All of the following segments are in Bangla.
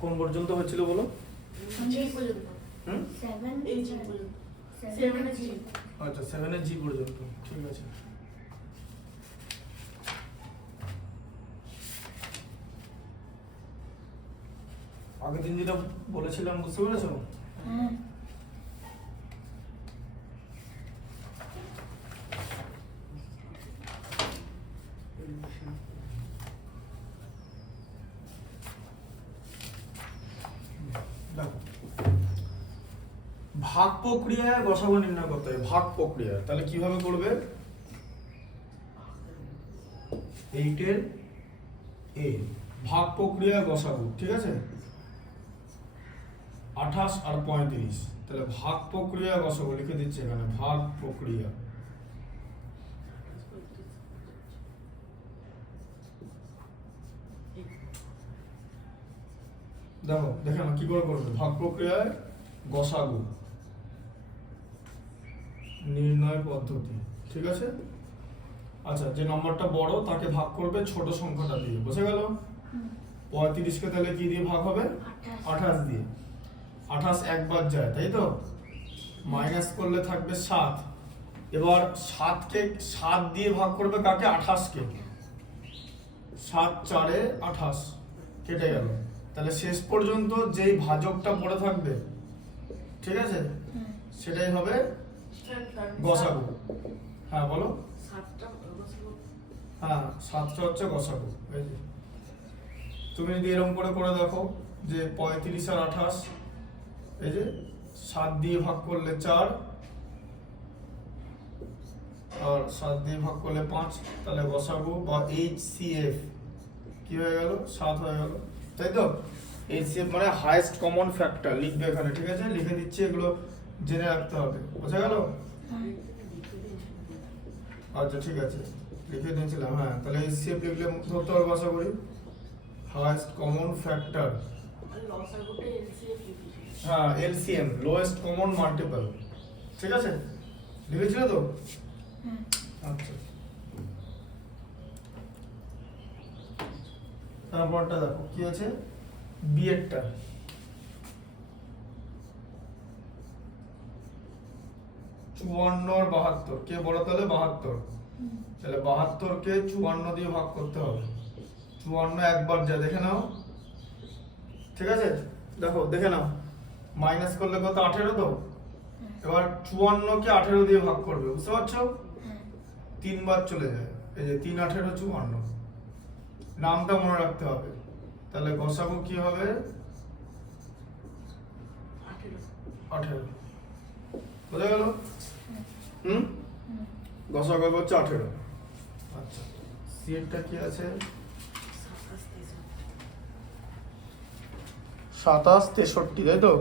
কোন পর্যন্ত হয়েছিল বলো? আচ্ছা 7 এর জি পর্যন্ত, ঠিক আছে। আগের দিন যেটা বলেছিলাম বুঝতে পেরেছো? ভাগ প্রক্রিয়ায় গসাগু নির্ণয় করতে হবে। ভাগ প্রক্রিয়া তাহলে কিভাবে করবে? 8 এর a ভাগ প্রক্রিয়া গসাগু, ঠিক আছে। 28 আর 35, তাহলে ভাগ প্রক্রিয়া গসাগু লিখে দিচ্ছে এখানে, ভাগ প্রক্রিয়া। দেখো দেখে না কি করে করবে ভাগ প্রক্রিয়ায় গসাগু নির্ণয় পদ্ধতি, ঠিক আছে। আচ্ছা, যে নম্বরটা বড় তাকে ভাগ করবে ছোট সংখ্যাটা দিয়ে, বুঝে গেল? 35 কে তাহলে কি দিয়ে ভাগ হবে? 28 দিয়ে। 28 একবার যায়, তাই তো? মাইনাস করলে থাকবে 7। এবার 7 কে 7 দিয়ে ভাগ করবে কাকে? 28 কে। 7 4 28 কেটে গেল। তাহলে শেষ পর্যন্ত যেই ভাজকটা পড়ে থাকবে, ঠিক আছে, সেটাই হবে গসাগু। হ্যাঁ বলো। হ্যাঁ 7টা হচ্ছে গসাগু। এই যে তুমি যদি এরকম করে করে দেখো যে 35 আর 28, এই যে 7 দিয়ে ভাগ করলে 4 আর 7 দিয়ে ভাগ করলে 5, তাহলে গসাগু বা HCF কি হয়ে গেল? 7 হয়ে গেল, তাই তো? HCF মানে হাইয়েস্ট কমন ফ্যাক্টর লিখবে এখানে, ঠিক আছে। লিখে দিচ্ছি, এগুলো জেনে রাখতে হবে, বুঝা গেল? আচ্ছা ঠিক আছে, লিখে দিয়েছিলাম। হ্যাঁ তাহলে HCF লিখলে ধরতে হবে গসাগু হাইয়েস্ট কমন ফ্যাক্টর। হ্যাঁ LCM লোয়েস্ট কমন মাল্টিপল, ঠিক আছে। লিখেছিলে তো? আচ্ছা, তারপরটা দেখো কি আছে, বিয়েরটা। 54 আর 72 কে বড়? তাহলে 72। তাহলে 72 কে 54 দিয়ে ভাগ করতে হবে। 54 একবার যা, দেখে নাও, ঠিক আছে। দেখো দেখে নাও, মাইনাস করলে কত? 18 তো। এবার 54 কে 18 দিয়ে ভাগ করবে, বুঝতে পারছো? 3 বার চলে যায়, এই যে 3 18 54। নামটা মনে রাখতে হবে। তাহলে গসাগু কি হবে? 18। বোঝা গেল? গসাগু হচ্ছে 18। আচ্ছা, সিএরটা কি আছে? 27 63, তাই তো?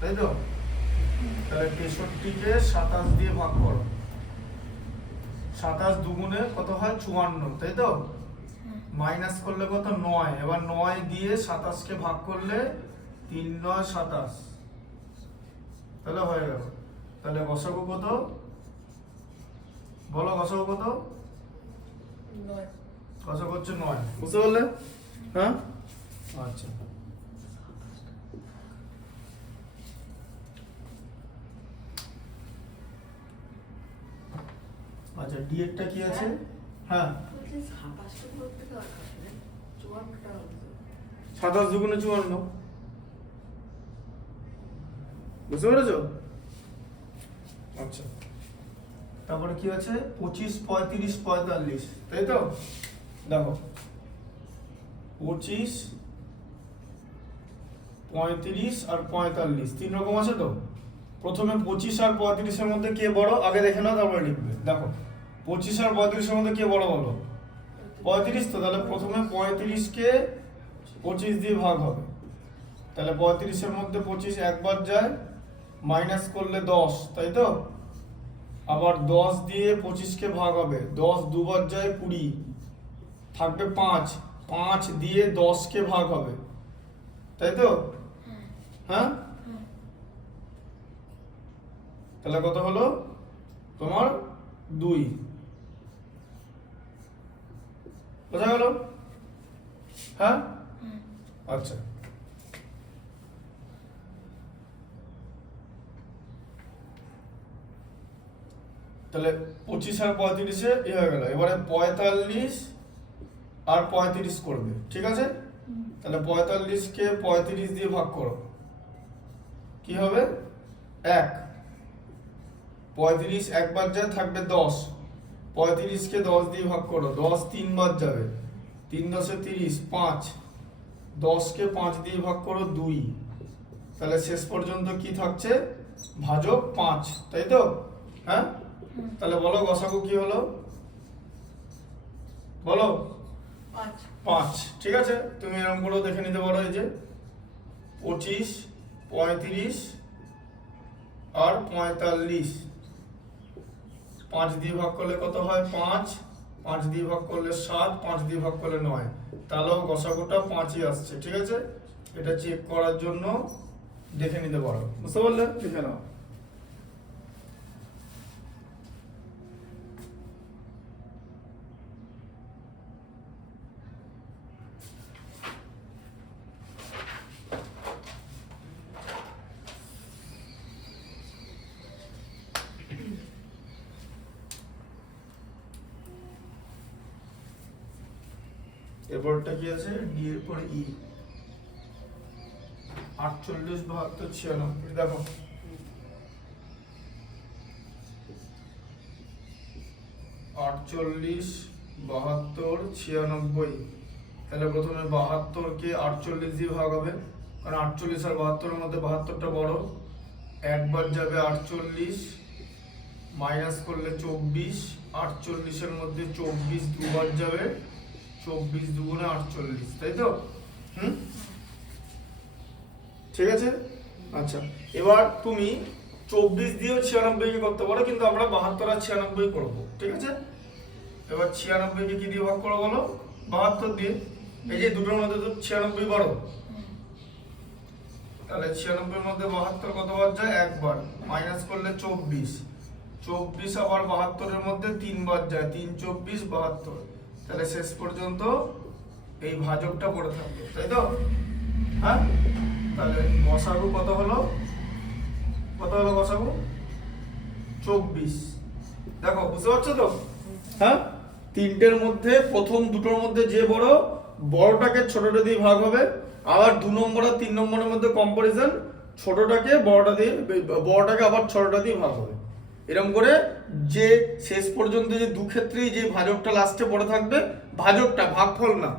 তাই তো? তাহলে 63 কে 27 দিয়ে ভাগ করো। 27 দুগুণে কত হয়? 54, তাই তো? মাইনাস করলে কত? 9। এবার 9 দিয়ে 27 কে ভাগ করলে 3 9 27, তাহলে হয়ে গেল। তাহলে গসাগু কত বলো? গসাগু কত? 9। গসাগু হচ্ছে 9, বুঝতে পারলে? হ্যাঁ আচ্ছা। আচ্ছা ডি এরটা কি আছে? হ্যাঁ 27 দুগুণে 54, বুঝতে পেরেছো? আচ্ছা, তারপরে কি আছে? 25 35 45, তাই তো? দেখো 25 35 আর 45 তিন রকম আছে তো। প্রথমে 25 আর 35 এর মধ্যে কে বড় আগে দেখে নাও, তারপরে লিখবে। দেখো 25 আর 35 এর মধ্যে কে বড় বলো? 35 তো। তাহলে প্রথমে 35 কে 25 দিয়ে ভাগ হবে। তাহলে 35 এর মধ্যে 25 একবার যায়, মাইনাস করলে 10, তাই তো? আবার 10 দিয়ে 25 কে ভাগ হবে, 10 দুবার যায় 20, থাকবে 5। 5 দিয়ে 10 কে ভাগ হবে, তাই তো? হ্যাঁ তাহলে কত হলো তোমার 2। বোঝা গেল? হ্যাঁ, আচ্ছা। তাহলে 25 আর 35-এ হয়ে গেল। এবারে 45 আর 35 করবে, ঠিক আছে? তাহলে 45-কে 35 দিয়ে ভাগ করো, কি হবে? 1। 35 একবার যায়, থাকবে 10। 35-কে 10 দিয়ে ভাগ করো, 10 3 বার যাবে, 3 10 30, 5। 10-কে 5 দিয়ে ভাগ করো, 2। তাহলে শেষ পর্যন্ত কি থাকছে? ভাজক 5, তাই তো? হ্যাঁ, তাহলে বলো গসাগু কি হলো? বলো। 5। ঠিক আছে, তুমি এরকম করে দেখে নিতে পারো। এই যে 25, 35 আর 45, 5 দিয়ে ভাগ করলে কত হয়? 5। 5 দিয়ে ভাগ করলে 7, 5 দিয়ে ভাগ করলে 9। তাহলেও গসাগুটা 5ই আসছে, ঠিক আছে? এটা চেক করার জন্য দেখে নিতে পারো, বুঝতে পারলে? লিখে নাও। এরপরটা কি আছে? ডি এর পরে ই। 48, 72, 96। দেখো, 48, 72, 96। তাহলে প্রথমে 72-কে 48 দিয়ে ভাগ হবে, কারণ 48 আর 72-এর মধ্যে 72টা বড়। একবার যাবে 48, মাইনাস করলে 24। 48-এর মধ্যে 24 দুবার যাবে, 24 দুগুণে 48, তাই তো? ঠিক আছে, আচ্ছা। এবার তুমি 24 দিয়েও 96-কে করতে পারো, কিন্তু আমরা 72 আর 96 করবো, ঠিক আছে? এবার 96-কে কি দিয়ে ভাগ করো বলো? 72 দিয়ে। এই যে দুটোর মধ্যে তো 96 বড়, তাহলে 96-এর মধ্যে 72 কতবার যায়? একবার। মাইনাস করলে 24। 24 আবার 72-এর মধ্যে 3 বার যায়, 3 24 72। তাহলে শেষ পর্যন্ত এই ভাজকটা পড়ে থাকবে, তাই তো? হ্যাঁ, তাহলে গসাগু কত হলো? কত হলো গসাগু? 24। দেখো, বুঝতে পারছো তো? হ্যাঁ, তিনটের মধ্যে প্রথম দুটোর মধ্যে যে বড়, বড়টাকে ছোটটা দিয়ে ভাগ হবে। আবার 2 নম্বর আর 3 নম্বরের মধ্যে কম্পারিজন, ছোটটাকে বড়টা দিয়ে, বড়টাকে আবার ছোটটা দিয়ে ভাগ হবে। এরকম করে যে শেষ পর্যন্ত যে দু ক্ষেত্রেই যে ভাজকটা লাস্টে পড়ে থাকবে, ভাজকটা, ভাগফল না,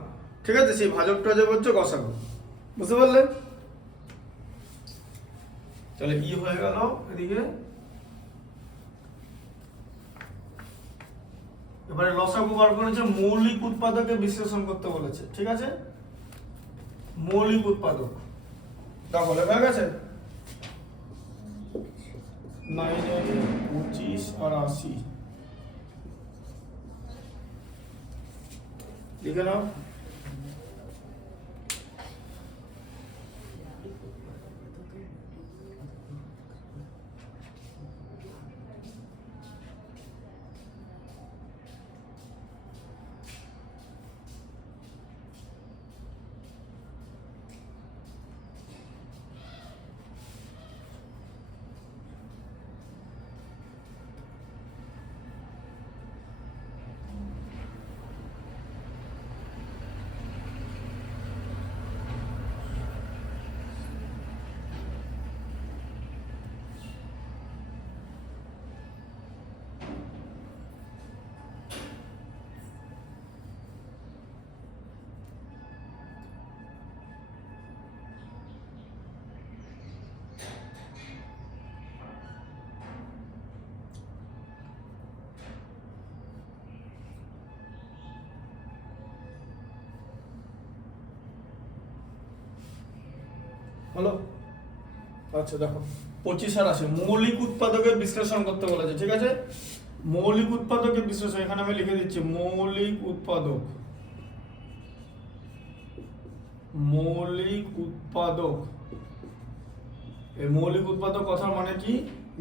ঠিক আছে? সেই ভাজকটা যাবে হচ্ছে গসাগু, বুঝতে পারলে? তাহলে ই হয়ে গেল এদিকে। এবারে লসাগু বার করেছে, মৌলিক উৎপাদকে বিশ্লেষণ করতে বলেছে, ঠিক আছে? মৌলিক উৎপাদক দেখো লেখা গেছে 9, 25 আর 80। লিখে নাও। হলো? আচ্ছা দেখো, 25 আর 80 মৌলিক উৎপাদকের বিশ্লেষণ করতে বলেছে, ঠিক আছে? মৌলিক উৎপাদকের বিশ্লেষণ এখানে আমি লিখে দিচ্ছি, মৌলিক উৎপাদক। মৌলিক উৎপাদক, এই মৌলিক উৎপাদক কথার মানে কি?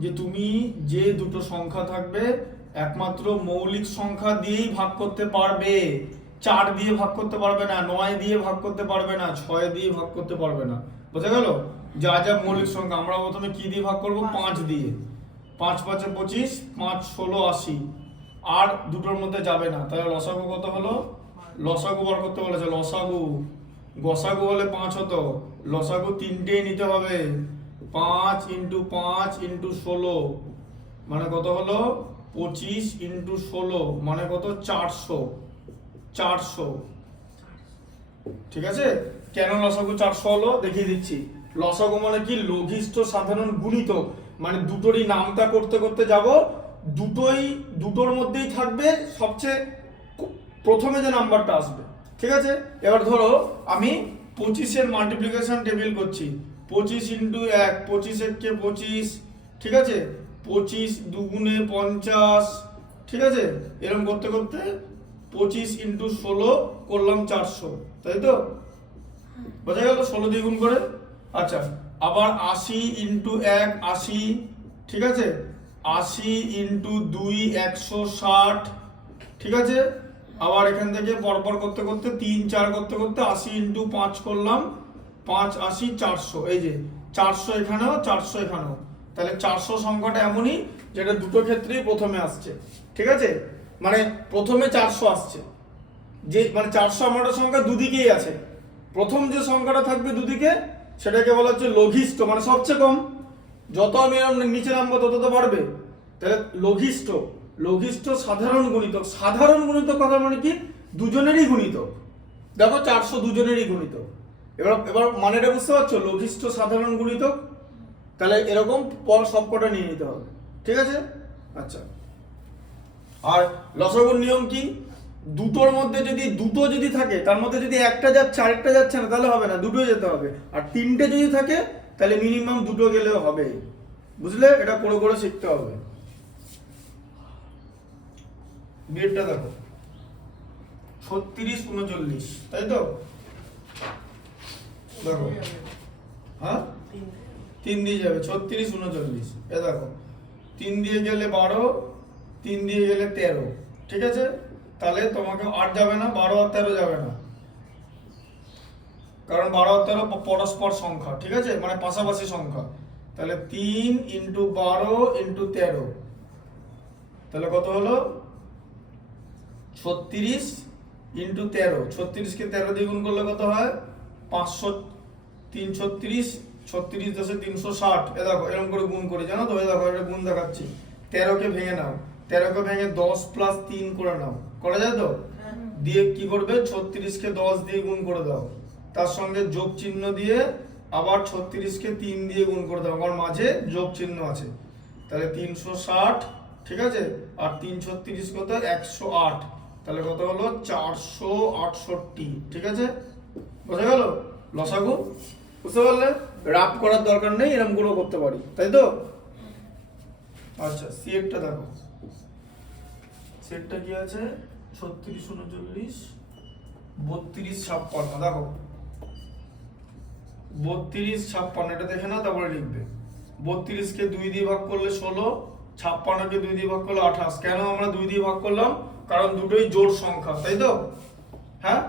যে তুমি যে দুটো সংখ্যা থাকবে একমাত্র মৌলিক সংখ্যা দিয়েই ভাগ করতে পারবে, 4 দিয়ে ভাগ করতে পারবে না, 9 দিয়ে ভাগ করতে পারবে না, 6 দিয়ে ভাগ করতে পারবে না। বোঝা গেল? যা যা মৌলিক সংখ্যা আমরা প্রথমে কি দিয়ে ভাগ করব? 5 দিয়ে। 5 5 25, 5 16 80, আর দুটোর মধ্যে যাবে না। তাহলে লসাগু কত হলো? লসাগু বার করতে বলেছে। লসাগু, গসাগু হলে 5 হতো, লসাগু তিনটেই নিতে হবে। 5 × 5 × 16 মানে কত হলো? 25 × 16 মানে কত? 400। 400, ঠিক আছে? কেন লসাগু 400 হলো দেখিয়ে দিচ্ছি। লসাগু মানে কি? লঘিষ্ঠ সাধারণ গুণিতক, মানে দুটোরই নামতা করতে করতে যাব, দুটোর মধ্যেই থাকবে সবচেয়ে প্রথমে যে নাম্বারটা আসবে, ঠিক আছে? এবার ধরো আমি 25 মাল্টিপ্লিকেশন টেবিল করছি। 25 × 1, 25 1 25, ঠিক আছে? 25 2 × 50, ঠিক আছে? এরকম করতে করতে 25 × 16 করলাম 400, তাই তো? বোঝা গেল? 16 দিয়ে গুণ করে। আচ্ছা, আবার 80 × 1 80, ঠিক আছে? 80 × 2 160, ঠিক আছে? আবার এখান থেকে পরপর করতে করতে 3 4 করতে করতে 80 × 5 করলাম, 5 80 400। এই যে 400 এখানেও, 400 এখানেও। তাহলে 400 সংখ্যাটা এমনই যেটা দুটো ক্ষেত্রেই প্রথমে আসছে, ঠিক আছে? মানে প্রথমে 400 আসছে, যে মানে 400 আমার সংখ্যা দুদিকেই আছে। প্রথম যে সংখ্যাটা থাকবে দুদিকে সেটাকে বলা হচ্ছে লঘিষ্ঠ, মানে সবচেয়ে কম। যত আমি নিচে নামবো তত তো বাড়বে। তাহলে লঘিষ্ঠ, লঘিষ্ঠ সাধারণ গুণিতক। সাধারণ গুণিতক কথা মানে কি? দুজনেরই গুণিতক। দেখো 400 দুজনেরই গুণিতক। এবার মানেটা বুঝতে পারছো? লঘিষ্ঠ সাধারণ গুণিতক। তাহলে এরকম পর সবকটা নিয়ে নিতে হবে, ঠিক আছে? আচ্ছা, আর লসাগুর নিয়ম কি? দুটোর মধ্যে দুটো যদি থাকে, তার মধ্যে যদি একটা যাচ্ছে আরেকটা যাচ্ছে না, তাহলে হবে না, দুটোই যেতে হবে। আর তিনটে যদি থাকে তাহলে মিনিমাম দুটো গেলেও হবে। বুঝলে? এটা করে করে শিখতে হবে। বিয়েরটা দেখো 36 39, তাই তো? দেখো, হ্যাঁ 3 দিয়ে যাবে, 36 39। এ দেখো 3 দিয়ে গেলে 12, 3 দিয়ে গেলে 13, ঠিক আছে? তাহলে তোমাকে 8 যাবে না, 12 আর 13 যাবে না, কারণ 12 আর 13 পরস্পর সংখ্যা, ঠিক আছে? মানে পাশাপাশি সংখ্যা। তাহলে 3 × 12 × 13, তাহলে কত হলো? 36 × 13। 36 কে 13 দিয়ে গুণ করলে কত হয়? 500, 3 36, 36 10 360। এ দেখো এরকম করে গুণ করি, জানো তো? এই দেখো এটা গুণ দেখাচ্ছি। 13 কে ভেঙে নাও, 13 কে ভেঙে 10 + 3 করে নাও, করা যায় তো? দিয়ে কি করবে? 36 কে 10 দিয়ে গুণ করে দাও, তার সঙ্গে যোগ চিহ্ন দিয়ে আবার 36 কে 3 দিয়ে গুণ করে দাও, কারণ মাঝে যোগ চিহ্ন আছে। তাহলে 360, ঠিক আছে? আর 3 36 কত? 108। তাহলে কত হলো? 468, ঠিক আছে? বোঝা গেল লসাগু? বুঝতে পারলে? রাফ করার দরকার নেই, এরকম গুলো করতে পারি, তাই তো? আচ্ছা, সেটটা দেখো। সেটটা কি আছে? 36 39 32 56। দেখো 32 56, এটা দেখে নাও, তারপরে লিখবে। 32 কে 2 দিয়ে ভাগ করলে 16, 56 কে 2 দিয়ে ভাগ করলে 28। কেন আমরা 2 দিয়ে ভাগ করলাম? কারণ দুটোই জোড় সংখ্যা, তাই তো? হ্যাঁ,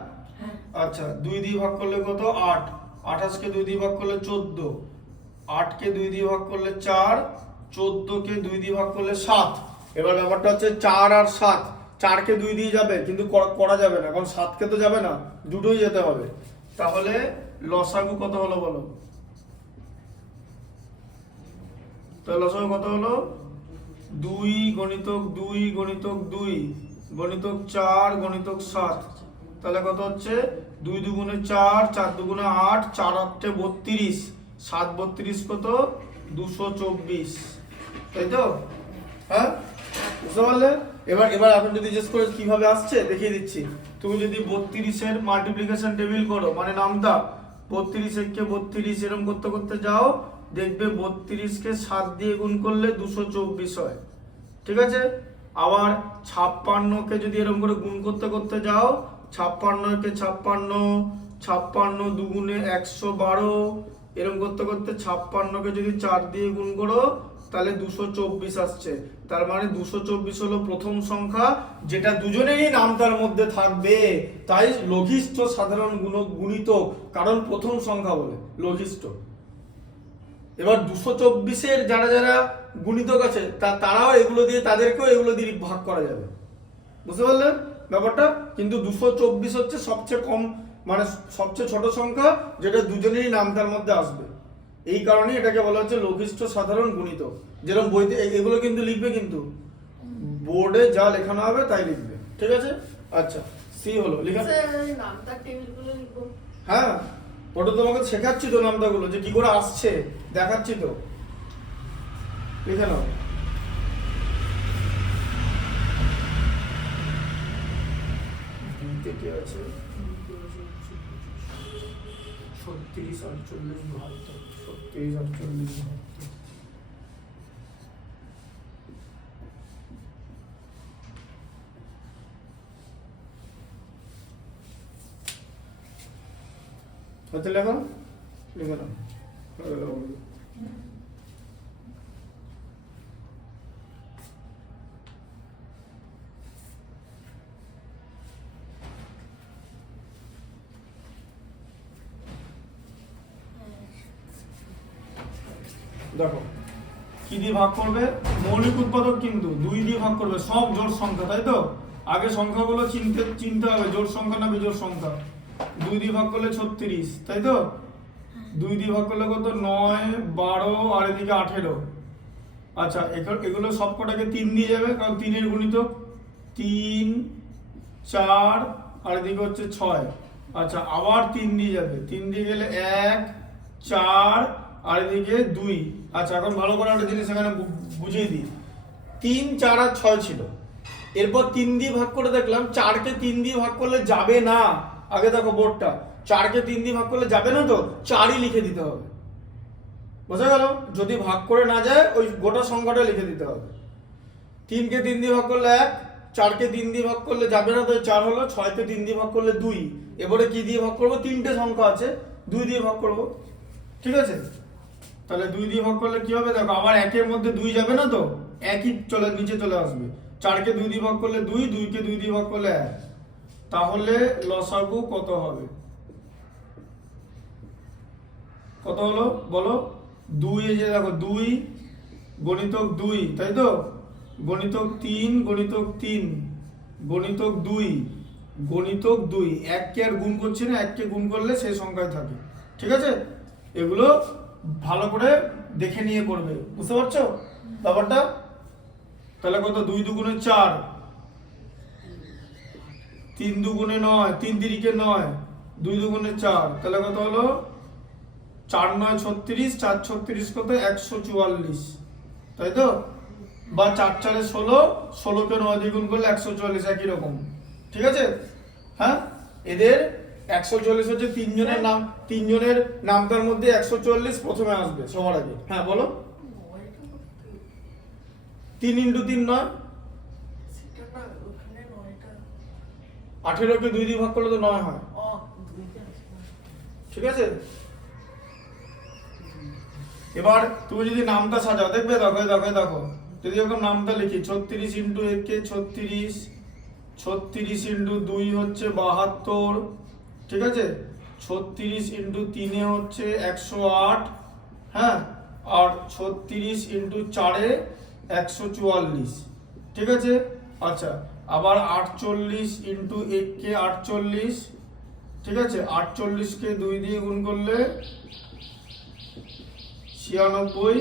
আচ্ছা, 2 দিয়ে ভাগ করলে কত? 8। 28 কে 2 দিয়ে ভাগ করলে 14, 8 কে 2 দিয়ে ভাগ করলে 4, 14 কে 2 দিয়ে ভাগ করলে 7। এবার ব্যাপারটা হচ্ছে 4 আর 7, 4 কে 2 দিয়ে যাবে কিন্তু করা যাবে না, কারণ 7 কে তো যাবে না, দুটোই যেতে হবে। তাহলে লসাগু কত হলো বলো? তাহলে লসাগু কত হলো? 2 × 2 × 2 × 4 × 7। তাহলে কত হচ্ছে? 2 2 × 4, 4 2 × 8, 4 8 32, 7 32 কত? 224, তাই তো? হ্যাঁ, বুঝতে পারলে? এবার এখন যদি জিজ্ঞেস করে কিভাবে আসছে দেখিয়ে দিচ্ছি। তুমি যদি 32 মাল্টিপ্লিকেশন টেবিল করো, মানে নামতা 32 1 কে 32 এরকম করতে করতে যাও, দেখবে 32 কে 7 দিয়ে গুণ করলে 224 হয়, ঠিক আছে? আবার 56 কে যদি এরকম করে গুণ করতে করতে যাও, 56 কে 56, 56 2 × 112, এরকম করতে করতে 56 কে যদি 4 দিয়ে গুণ করো তাহলে 224 আসছে। তার মানে 224 হলো প্রথম সংখ্যা, যেটা দুজনেরই নাম তার মধ্যে থাকবে, তাই লঘিষ্ঠ সাধারণ গুণিতক, কারণ প্রথম সংখ্যা বলে লঘিষ্ঠ। এবার 224-এর যারা যারা গুণিতক আছে তারাও এগুলো দিয়ে, তাদেরকেও এগুলো দিয়ে ভাগ করা যাবে, বুঝতে পারলেন ব্যাপারটা? কিন্তু 224 হচ্ছে সবচেয়ে কম, মানে সবচেয়ে ছোট সংখ্যা, যেটা দুজনেরই নাম তার মধ্যে আসবে। এই কারণে এটাকে বলা হচ্ছে লঘিষ্ঠ সাধারণ গুণিতক। যেরকম বইতে এগুলো কিন্তু লিখবে, কিন্তু বোর্ডে যা লেখানো হবে তাই লিখবে, ঠিক আছে? আচ্ছা, সি হলো লেখা। হ্যাঁ, ওটা তোমাকে শেখাচ্ছি তো নামতাগুলো, যে কি করে আসছে দেখাচ্ছি তো, লিখে নাও। কে আছে 36, 48, 72, 36, 48, 72। হচ্ছে লেখা, লিখে নাও। দেখো কি দিয়ে ভাগ করবে, মৌলিক উৎপাদক কিন্তু 2 দিয়ে ভাগ করবে, সব জোড় সংখ্যা, তাই তো? আগে সংখ্যাগুলো চিনতে হবে জোড় সংখ্যা না বিজোড় সংখ্যা। 2 দিয়ে ভাগ করলে 36, তাই তো? 2 দিয়ে ভাগ করলে কত, 9, 12 আর এদিকে 18। আচ্ছা, এগুলো সব কটাকে 3 দিয়ে যাবে, কারণ 3-এর গুণিতক 3, 4 আর এদিকে হচ্ছে 6। আচ্ছা, আবার 3 দিয়ে যাবে, 3 দিয়ে গেলে 1, 4 আর এদিকে 2। আচ্ছা, এখন ভালো করে একটা জিনিস এখানে বুঝিয়ে দিই। 3, 4 আর 6 ছিল, এরপর 3 দিয়ে ভাগ করে দেখলাম 4-কে 3 দিয়ে ভাগ করলে যাবে না। আগে দেখো বোর্ডটা, 4-কে 3 দিয়ে ভাগ করলে যাবে না, তো 4ই লিখে দিতে হবে, বোঝা গেল? যদি ভাগ করে না যায় ওই গোটা সংখ্যাটা লিখে দিতে হবে। 3-কে 3 দিয়ে ভাগ করলে 1, 4-কে 3 দিয়ে ভাগ করলে যাবে না, তো 4 হলো। 6-কে 3 দিয়ে ভাগ করলে 2। এবারে কি দিয়ে ভাগ করবো, 3টে সংখ্যা আছে, 2 দিয়ে ভাগ করব, ঠিক আছে? তাহলে 2 দিয়ে ভাগ করলে কি হবে, দেখো আবার 1-এর মধ্যে 2 যাবে না, তো 1ই নিচে চলে আসবে। 4-কে 2 দিয়ে ভাগ করলে 2, 2-কে 2 দিয়ে ভাগ করলে 1। তাহলে লসাগু কত হবে, কত হলো বলো? 2, এই যে দেখো 2 গণিতক 2, তাই তো? গণিতক 3 গণিতক 3 গণিতক 2 গণিতক 2। 1-কে আর গুণ করছি না, 1-কে গুণ করলে সেই সংখ্যায় থাকে, ঠিক আছে? এগুলো ভালো করে দেখে নিয়ে করবে, বুঝতে পারছো ব্যাপারটা? তাহলে কত, 2 দুগুণে 4, 3 দুগুণে 9, 3 তিরিকে 9, 2 দুগুণে 4, তাহলে কত হলো? 4 9 36, 4 36 কত, 144, তাই তো? বা 4 4 16, 16-কে 9 দিয়ে গুণ করলে 144, একই রকম, ঠিক আছে? হ্যাঁ, এদের 144 হচ্ছে তিনজনের নাম তার মধ্যে 144 প্রথমে আসবে সবার আগে। হ্যাঁ বলো। 3 × 3 9, 18-কে 2 দিয়ে ভাগ করলে তো 9 হয়, ঠিক আছে? এবার তুমি যদি নামটা সাজাও, দেখবে দেখো যদি এরকম নামটা লিখি, 36 × 1-কে 36, 36 × 2 হচ্ছে 72, ঠিক আছে? 36 × 3-এ হচ্ছে 108, হ্যাঁ, আর 36 × 4-এ 144, ঠিক আছে? আচ্ছা, আবার 48 × 1-কে 48, ঠিক আছে? 48-কে 2 দিয়ে গুণ করলে 96,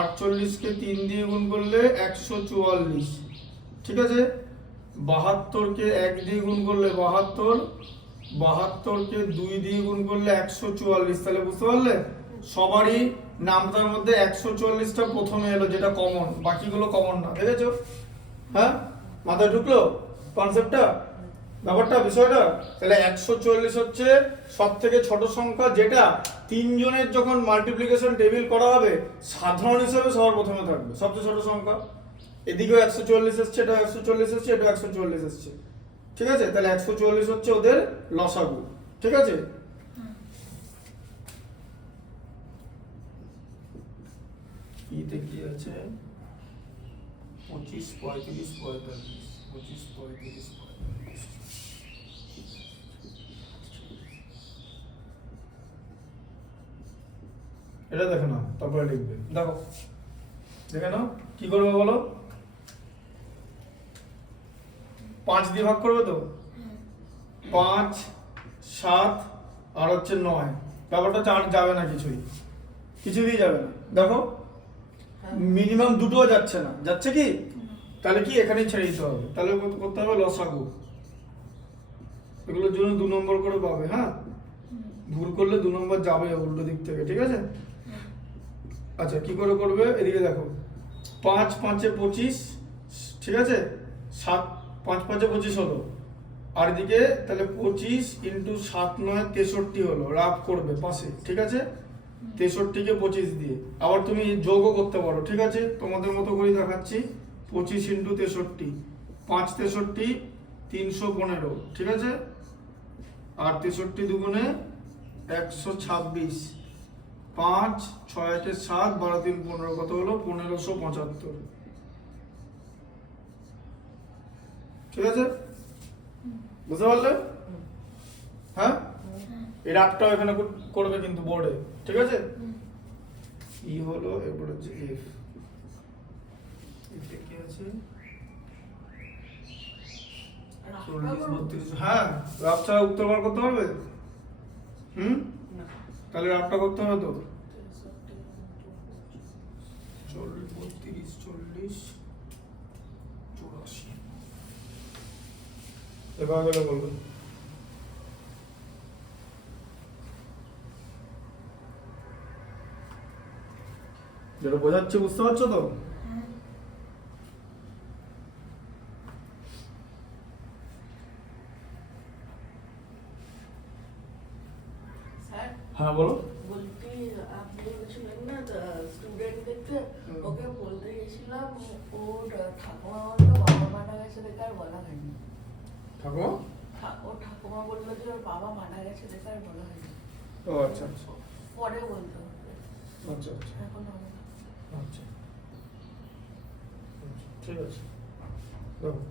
48-কে 3 দিয়ে গুণ করলে 144, ঠিক আছে? 72-কে 1 দিয়ে গুণ করলে 72, 72-কে 2 দিয়ে গুণ করলে 144। তাহলে বুঝতে পারলে সবারই নামটার মধ্যে 144টা প্রথমে এলো, যেটা কমন, বাকিগুলো কমন না, দেখেছো? হ্যাঁ, মাথায় ঢুকলো কনসেপ্টটা, ব্যাপারটা, বিষয়টা? তাহলে 144 হচ্ছে সব থেকে ছোট সংখ্যা, যেটা তিনজনের যখন মাল্টিপ্লিকেশন টেবিল করা হবে সাধারণ হিসেবে সবার প্রথমে থাকবে, সবচেয়ে ছোট সংখ্যা। এদিকেও 144 এসছে, এটা 144 এসছে, এটা 144 এসছে, ঠিক আছে? তাহলে 144 হচ্ছে ওদের লসাগু, ঠিক আছে? কিতে কি আছে 25 35 45 25 35 45 এটা দেখো না, তারপরে লিখবে। দেখো দেখে নাও কি করবে বলো, 5 দিয়ে ভাগ করবে তো, 5 7 আর হচ্ছে 9, ব্যাপারটা 4 যাবে না, কিছুই যাবে না। দেখো মিনিমাম দুটোও যাচ্ছে না, যাচ্ছে কি, তাহলে কি এখানেই ছেড়ে দিতে হবে, তাহলে করতে হবে লসাগু। এগুলোর জন্য 2 নম্বর করে পাবে। হ্যাঁ, ভুল করলে 2 নম্বর যাবে উল্টো দিক থেকে, ঠিক আছে। আচ্ছা কি করে করবে, এদিকে দেখো 5 5 এ 25, ঠিক আছে, 7 5 5 এ 25 হলো, আর এদিকে তাহলে 25 ইন্টু 7 9 63 হলো, রাফ করবে পাশে, ঠিক আছে। 63 কে 25 দিয়ে আবার তুমি যোগও করতে পারো, ঠিক আছে, তোমাদের মতো করে দেখাচ্ছি। 25 ইন্টু 63, 5 63 315, ঠিক আছে, আর 63 দুগুণে 126, 5 6 1 7 12 3 15, কত হলো 1575, ঠিক আছে, বুঝতে পারলে। হ্যাঁ, এই রাফটাও এখানে করবে কিন্তু বোর্ডে, ঠিক আছে। ই হলো, এরপর হচ্ছে এফ, এতে কি আছে 40 32। হ্যাঁ, রাফ ছাড়া উত্তর বার করতে পারবে? তাহলে রাফটা করতে হবে তো 40 32 40 84, এবার গেলে বলবো। যেটা বোঝাচ্ছে বুঝতে পারছো তো? হ্যাঁ বলো। বলতে আপনি বলেছিলেন না স্টুডেন্টদেরকে, ওকে বলতে গেছিলাম ওর ঠাকুমা বললো বাবা মারা গেছে দেখে আর বলা হয়নি। ঠাকুমা? ওর ঠাকুমা বললো যে ওর বাবা মারা গেছে দেখে আর বলা হয়নি। ও আচ্ছা আচ্ছা, পরে বলতে হবে। আচ্ছা আচ্ছা, এখন হবে না। আচ্ছা ঠিক আছে, দেখো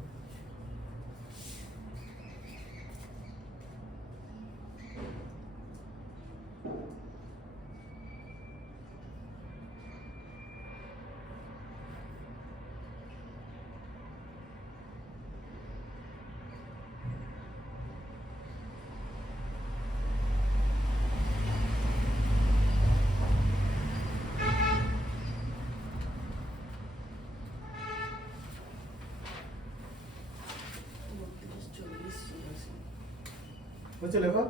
বুঝছো লেখা।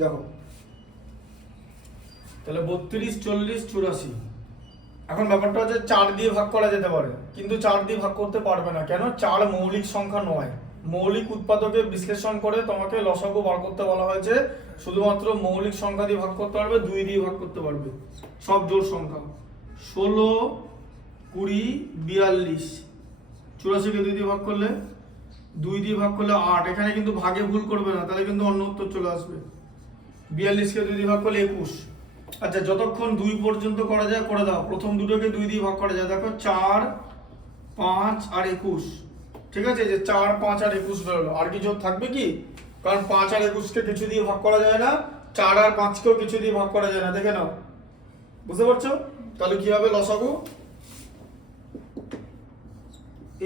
দেখো তাহলে 32 40 84, এখন ব্যাপারটা হচ্ছে 4 দিয়ে ভাগ করা যেতে পারে, কিন্তু 4 দিয়ে ভাগ করতে পারবে না। কেন? 4 মৌলিক সংখ্যা নয়, মৌলিক উৎপাদকে বিশ্লেষণ করে তোমাকে লসাগু বার করতে বলা হয়েছে। শুধুমাত্র মৌলিক সংখ্যা দিয়ে ভাগ করতে পারবে, 2 দিয়ে ভাগ করতে পারবে, সব জোড় সংখ্যা। 16 20 42, 84 কে 2 দিয়ে ভাগ করলে 2 দিয়ে ভাগ করলে 8, এখানে কিন্তু ভাগে ভুল করবে না, তাহলে কিন্তু অন্য উত্তর চলে আসবে। 42 কে 2 দিয়ে ভাগ করলে 21। আচ্ছা যতক্ষণ 2 পর্যন্ত করা যায় করে দাও, প্রথম দুটোকে 2 দিয়ে ভাগ করা যায়। দেখো 4 5 আর 21, ঠিক আছে, যে 4 5 আর 21 বেরোলো। আর কিছু থাকবে কি? কারণ 5 আর 21 কে কিছু দিয়ে ভাগ করা যায় না, 4 আর 5 কেও কিছু দিয়ে ভাগ করা যায় না, দেখে নাও, বুঝতে পারছো? তাহলে কি হবে লসাগু?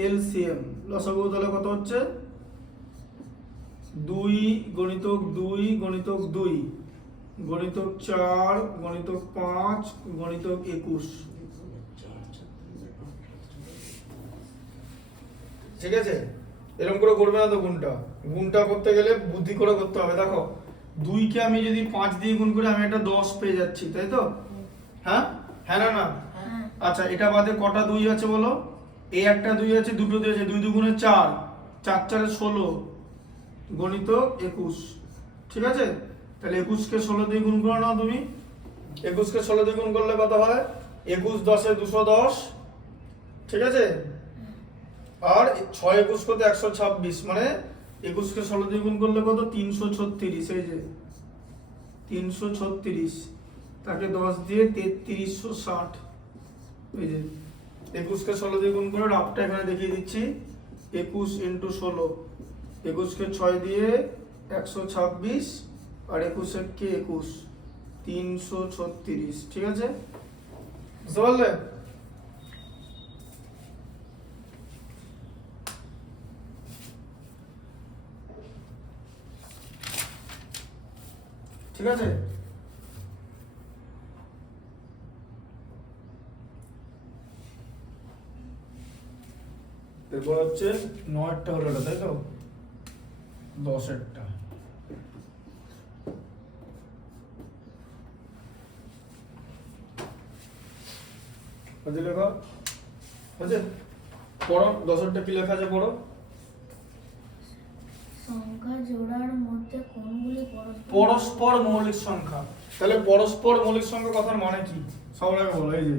এলসিএম লসাগু তাহলে কত হচ্ছে 2 গণিতক 2 গণিতক 2 গণিতক 4 গণিতক 5 গণিতক 21, ঠিক আছে। এরকম করে করবে না তো, গুণটা করতে গেলে বুদ্ধি করে করতে হবে। দেখো 2 কে আমি যদি 5 দিয়ে গুণ করি আমি একটা 10 পেয়ে যাচ্ছি, তাই তো? হ্যাঁ হ্যাঁ না না? আচ্ছা এটা বাদে কটা 2 আছে বলো? এই একটা 2 আছে, দুটো 2 আছে, 2 দুগুণে 4, 4 4 16 গণিতক 21, ঠিক আছে। তাহলে 21 কে 16 দিয়ে গুণ করে নাও তুমি। 21 কে 16 দিয়ে গুণ করলে কত হয়? 21 10 এ 210, ঠিক আছে। আর 6 21 কত 126, মানে 21 কে 16 দিয়ে গুণ করলে কত 336, এই যে 336, তাকে 10 দিয়ে 3360, এই যে 21কে 16 দিয়ে গুণ করে রাফটা এখানে দেখিয়ে দিচ্ছি। 21 × 16, 21কে 6 দিয়ে 126 আর 21 কে 21, 336। ঠিক আছে, বুঝতে পারলে? ঠিক আছে, এরপর হচ্ছে 9টা হলো এটা, তাই তো? 10এরটা হচ্ছে লেখা হচ্ছে, পড়ো 10এরটা কি লেখা আছে পড়ো। সংখ্যা জোড়ার মধ্যে কোনগুলি পরস্পর মৌলিক সংখ্যা। তাহলে পরস্পর মৌলিক সংখ্যা কথার মানে কি সবার আগে বলো। এই যে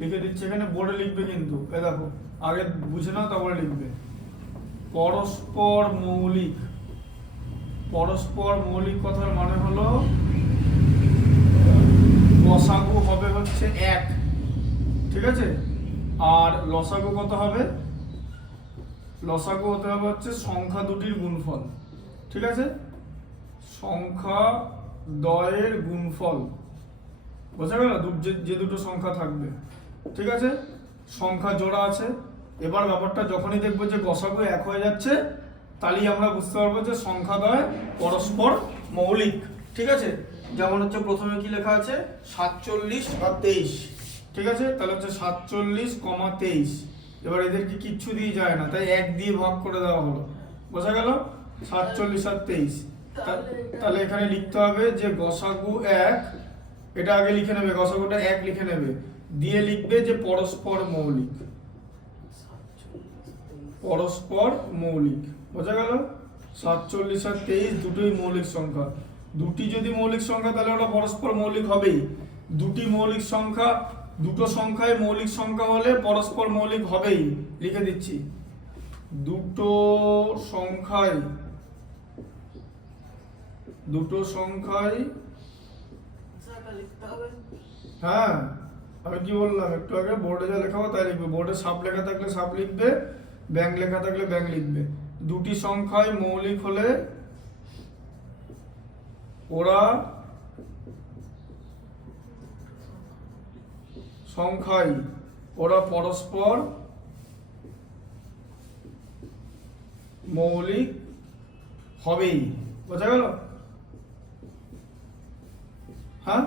লিখে দিচ্ছে এখানে, বোর্ডে লিখবে কিন্তু, এই দেখো আগে বুঝে নাও তারপরে লিখবে। পরস্পর মৌলিক, পরস্পর মৌলিক কথার মানে হলো গসাগু হবে হচ্ছে 1, ঠিক আছে? আর লসাগু কত হবে? লসাগু হতে হবে হচ্ছে সংখ্যা দুটির গুণফল, ঠিক আছে? সংখ্যা দ্বয়ের গুণফল, বোঝা গেল? যে দুটো সংখ্যা থাকবে, ঠিক আছে? সংখ্যা জোড়া আছে। এবার ব্যাপারটা যখনই দেখবো যে গসাগু 1 হয়ে যাচ্ছে, তাহলেই আমরা বুঝতে পারবো যে সংখ্যা দ্বয় পরস্পর মৌলিক, ঠিক আছে? যেমন হচ্ছে প্রথমে কি লেখা আছে, 47 আর 23, ঠিক আছে? তাহলে হচ্ছে 47, 23। এবার এদেরকে কিচ্ছু দিয়ে যায় না, তাই 1 দিয়ে ভাগ করে দেওয়া হলো, বোঝা গেল? 47 আর 23। তাহলে এখানে লিখতে হবে যে গসাগু 1, এটা আগে লিখে নেবে, গসাগুটা 1 লিখে নেবে, দিয়ে লিখবে যে পরস্পর মৌলিক, পরস্পর মৌলিক, বোঝা গেল? 47 আর 23 দুটোই মৌলিক সংখ্যা। দুটি যদি মৌলিক সংখ্যা তাহলে ওটা পরস্পর মৌলিক হবেই। দুটি মৌলিক সংখ্যা, দুটো সংখ্যায় মৌলিক সংখ্যা হলে পরস্পর মৌলিক হবেই। লিখে দিচ্ছি, দুটো সংখ্যায় লিখতে হবে। হ্যাঁ, আমি কি বললাম একটু আগে, বোর্ডে যা লেখা হবে তাই লিখবে। বোর্ডে সাপ লেখা থাকলে সাপ লিখবে, ব্যাংক লেখা থাকলে ব্যাংক লিখবে। দুটি সংখ্যায় মৌলিক হলে ওরা সংখ্যায় ওরা পরস্পর মৌলিক হবেই, বোঝা গেল? হ্যাঁ,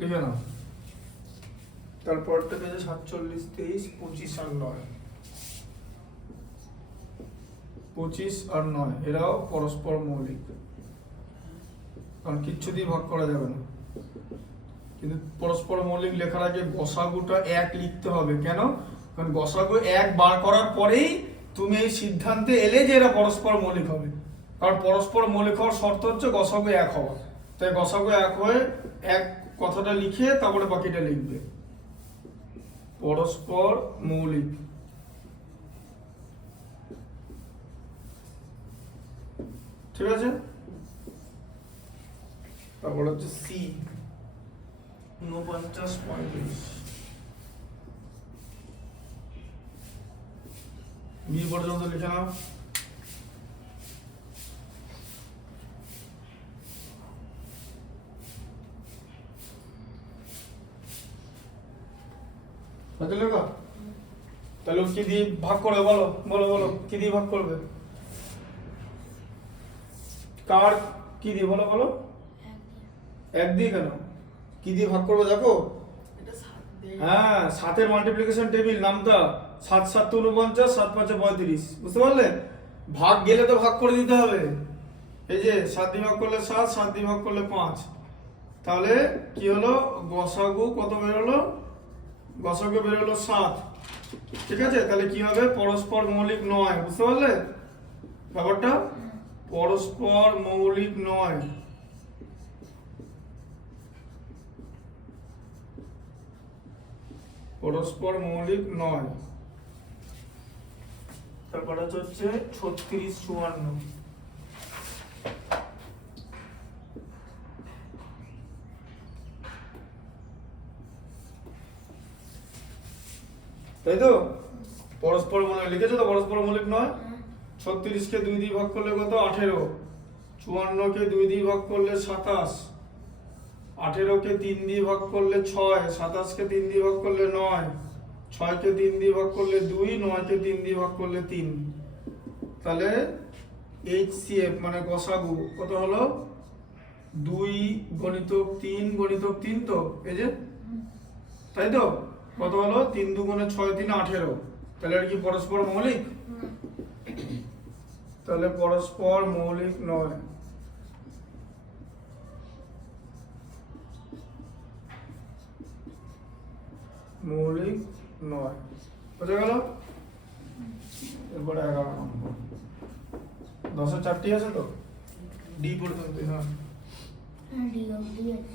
লিখে নাও। তারপরটা পেয়েছে 47, 23, 25 আর 9। 25 আর 9 এরাও পরস্পর মৌলিক, কারণ কিচ্ছু দিয়ে ভাগ করা যাবে না। কিন্তু পরস্পর মৌলিক লেখার আগে গসাগুটা 1 লিখতে হবে। কেন? কারণ গসাগু 1 বার করার পরেই তুমি এই সিদ্ধান্তে এলে যে এরা পরস্পর মৌলিক হবে। কারণ পরস্পর মৌলিক হওয়ার শর্ত হচ্ছে গসাগু 1 হওয়া। তাই গসাগু 1 হয়ে 1 কথাটা লিখে তারপরে বাকিটা লিখবে, পরস্পর মৌলিক। ঠিক আছে, তারপর হচ্ছে সি 49, 35। বি পর্যন্ত লিখে নাও। বুঝতে লেখা? তাহলে কি দিয়ে ভাগ করবে বলো, বলো বলো, কি দিয়ে ভাগ করবে? কার কি দিয়ে বলো বলো? 1 দিয়ে। কেন? কি দিয়ে ভাগ করবে দেখো? হ্যাঁ, 7-এর মাল্টিপ্লিকেশন টেবিল নামটা 7 7 49, 7 5 35। বুঝতে পারলে? ভাগ গেলে তো ভাগ করে দিতে হবে। এই যে 7 দিয়ে ভাগ করলে 7, 7 দিয়ে ভাগ করলে 5। তাহলে কি হলো? গসাগু কত বের হলো? গসাগু বের হলো 7। ঠিক আছে, তাহলে কি হবে? পরস্পর মৌলিক নয়। বুঝতে পারলে ব্যাপারটা? পরস্পর মৌলিক নয়। পরস্পর মৌলিক নয়। তারপর হচ্ছে 36, 54। তাই তো? পরস্পর মৌলিক লিখেছো তো? পরস্পর মৌলিক নয়। হ্যাঁ 36 কে 2 দিয়ে ভাগ করলে কত? 18। 54 কে 2 দিয়ে ভাগ করলে 27। 18 কে 3 দিয়ে ভাগ করলে 6। 27 কে 3 দিয়ে ভাগ করলে 9। 6 কে 3 দিয়ে ভাগ করলে 2। 9 কে 3 দিয়ে ভাগ করলে 3। তাহলে HCF মানে গসাগু কত হলো? 2 গণিতক 3 গণিতক 3 তো এই যে, তাই তো? কত হলো? 3 দুগুণে 6 3 18। তাহলে এটা কি পরস্পর মৌলিক? তাহলে পরস্পর মৌলিক নয়। মৌলিক নয়, বুঝে গেল? এরপরে 11 নম্বর। 10-এর 4টি আছে তো? ডি পর্যন্ত। হ্যাঁ হ্যাঁ ডি অবধি আছে।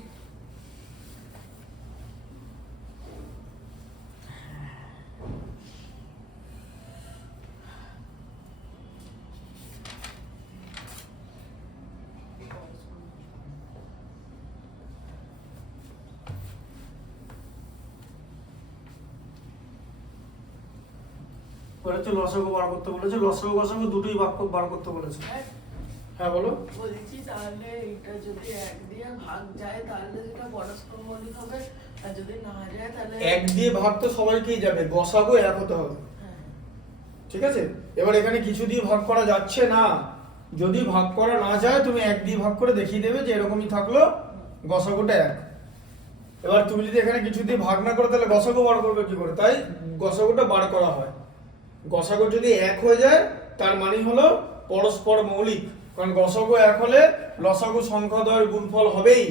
বলেছে লসাগু বার করতে বলেছে, লসাগু গসাগু দুটোই বার করতে বলেছে। হ্যাঁ বলো। বলছি তাহলে এটা যদি 1 দিয়ে ভাগ যায় তাহলে সেটা পরস্পর মৌলিক হবে, আর যদি না যায় তাহলে 1 দিয়ে ভাগ তো সবাইকেই যাবে, গসাগু 1 হতে হবে। হ্যাঁ। ঠিক আছে? এবার এখানে কিছু দিয়ে ভাগ করা যাচ্ছে না, যদি ভাগ করা না যায় তুমি 1 দিয়ে ভাগ করে দেখিয়ে দেবে যে এরকমই থাকলো, গসাগুটা 1। এবার তুমি যদি এখানে কিছু দিয়ে ভাগ না করো তাহলে গসাগু বার করবে কি করে? তাই গসাগুটা বার করা হয়। গসাগু যদি 1 হয়ে যায় তার মানে হলো পরস্পর মৌলিক, কারণ গসাগু 1 হলে লসাগু সংখ্যাদ্বয়ের গুণফল হবেই,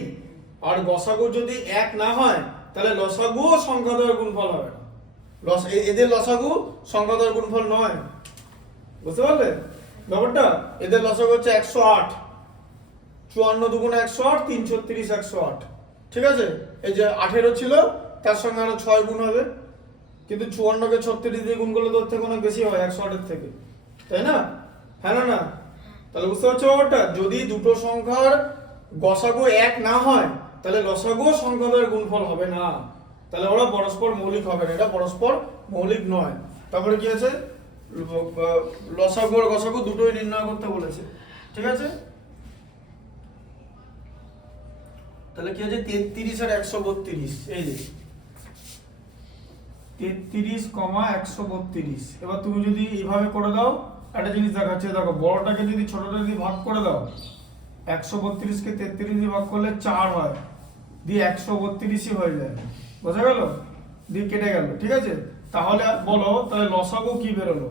আর গসাগু যদি 1 না হয় তাহলে লসাগু সংখ্যাদ্বয়ের গুণফল হবে না। এদের লসাগু সংখ্যাদ্বয়ের গুণফল নয়, বুঝতে পারলে ব্যাপারটা? এদের লসাগু হচ্ছে 108। 54 দুগুণে 108, 336 108। ঠিক আছে? এই যে 18 ছিল তার সঙ্গে আরো 6 গুণ হবে, কিন্তু 54 কে 36 দিয়ে গুণ করলে তোর থেকে অনেক বেশি হয় 108 এর থেকে, তাই না? হ্যাঁ না না? তাহলে বুঝতে পারছো ব্যাপারটা? যদি দুটো সংখ্যার গসাগু 1 না হয় তাহলে লসাগু সংখ্যাদ্বয়ের গুণফল হবে না, তাহলে ওরা পরস্পর মৌলিক হবে না, এটা পরস্পর মৌলিক নয়। তারপরে কি আছে? লসাগু আর গসাগু দুটোই নির্ণয় করতে বলেছে। ঠিক আছে? তাহলে কি আছে? 33 আর 132। এই যে 33, 132। এবার তুমি যদি এইভাবে করে দাও, একটা জিনিস দেখাচ্ছে, দেখো বড়টাকে যদি ছোটটা যদি ভাগ করে দাও, 132 কে 33 দিয়ে ভাগ করলে 4 হয়, দিয়ে 132ই হয়ে যায়, বোঝা গেল? দিয়ে কেটে গেল। ঠিক আছে? তাহলে বলো তাহলে লসাগু কি বেরোলো?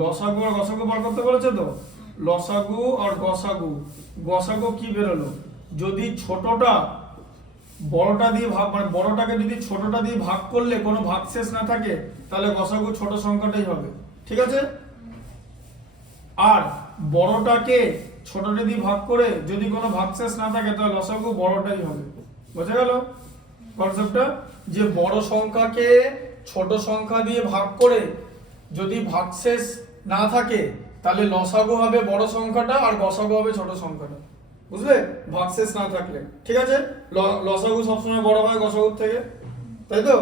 লসাগু আর গসাগু বার করতে বলেছে তো, লসাগু আর গসাগু, গসাগু কি বেরোলো? যদি ছোটটা বড়টা দিয়ে ভাগ, মানে বড়টাকে যদি ছোটটা দিয়ে ভাগ করলে কোনো ভাগশেষ না থাকে তাহলে গসাগু ছোট সংখ্যাটাই হবে। ঠিক আছে? আর বড়টাকে ছোটটা দিয়ে ভাগ করে যদি কোনো ভাগশেষ না থাকে তাহলে লসাগু বড়টাই হবে, বুঝা গেল কনসেপ্টটা? যে বড় সংখ্যাকে ছোট সংখ্যা দিয়ে ভাগ করে যদি ভাগশেষ না থাকে তাহলে লসাগু হবে বড় সংখ্যাটা আর গসাগু হবে ছোট সংখ্যাটা, বুঝলে? ভাগশেষ না থাকলে। ঠিক আছে? লসাগু সবসময় বড় হয় গসাগুর থেকে, তাই তো?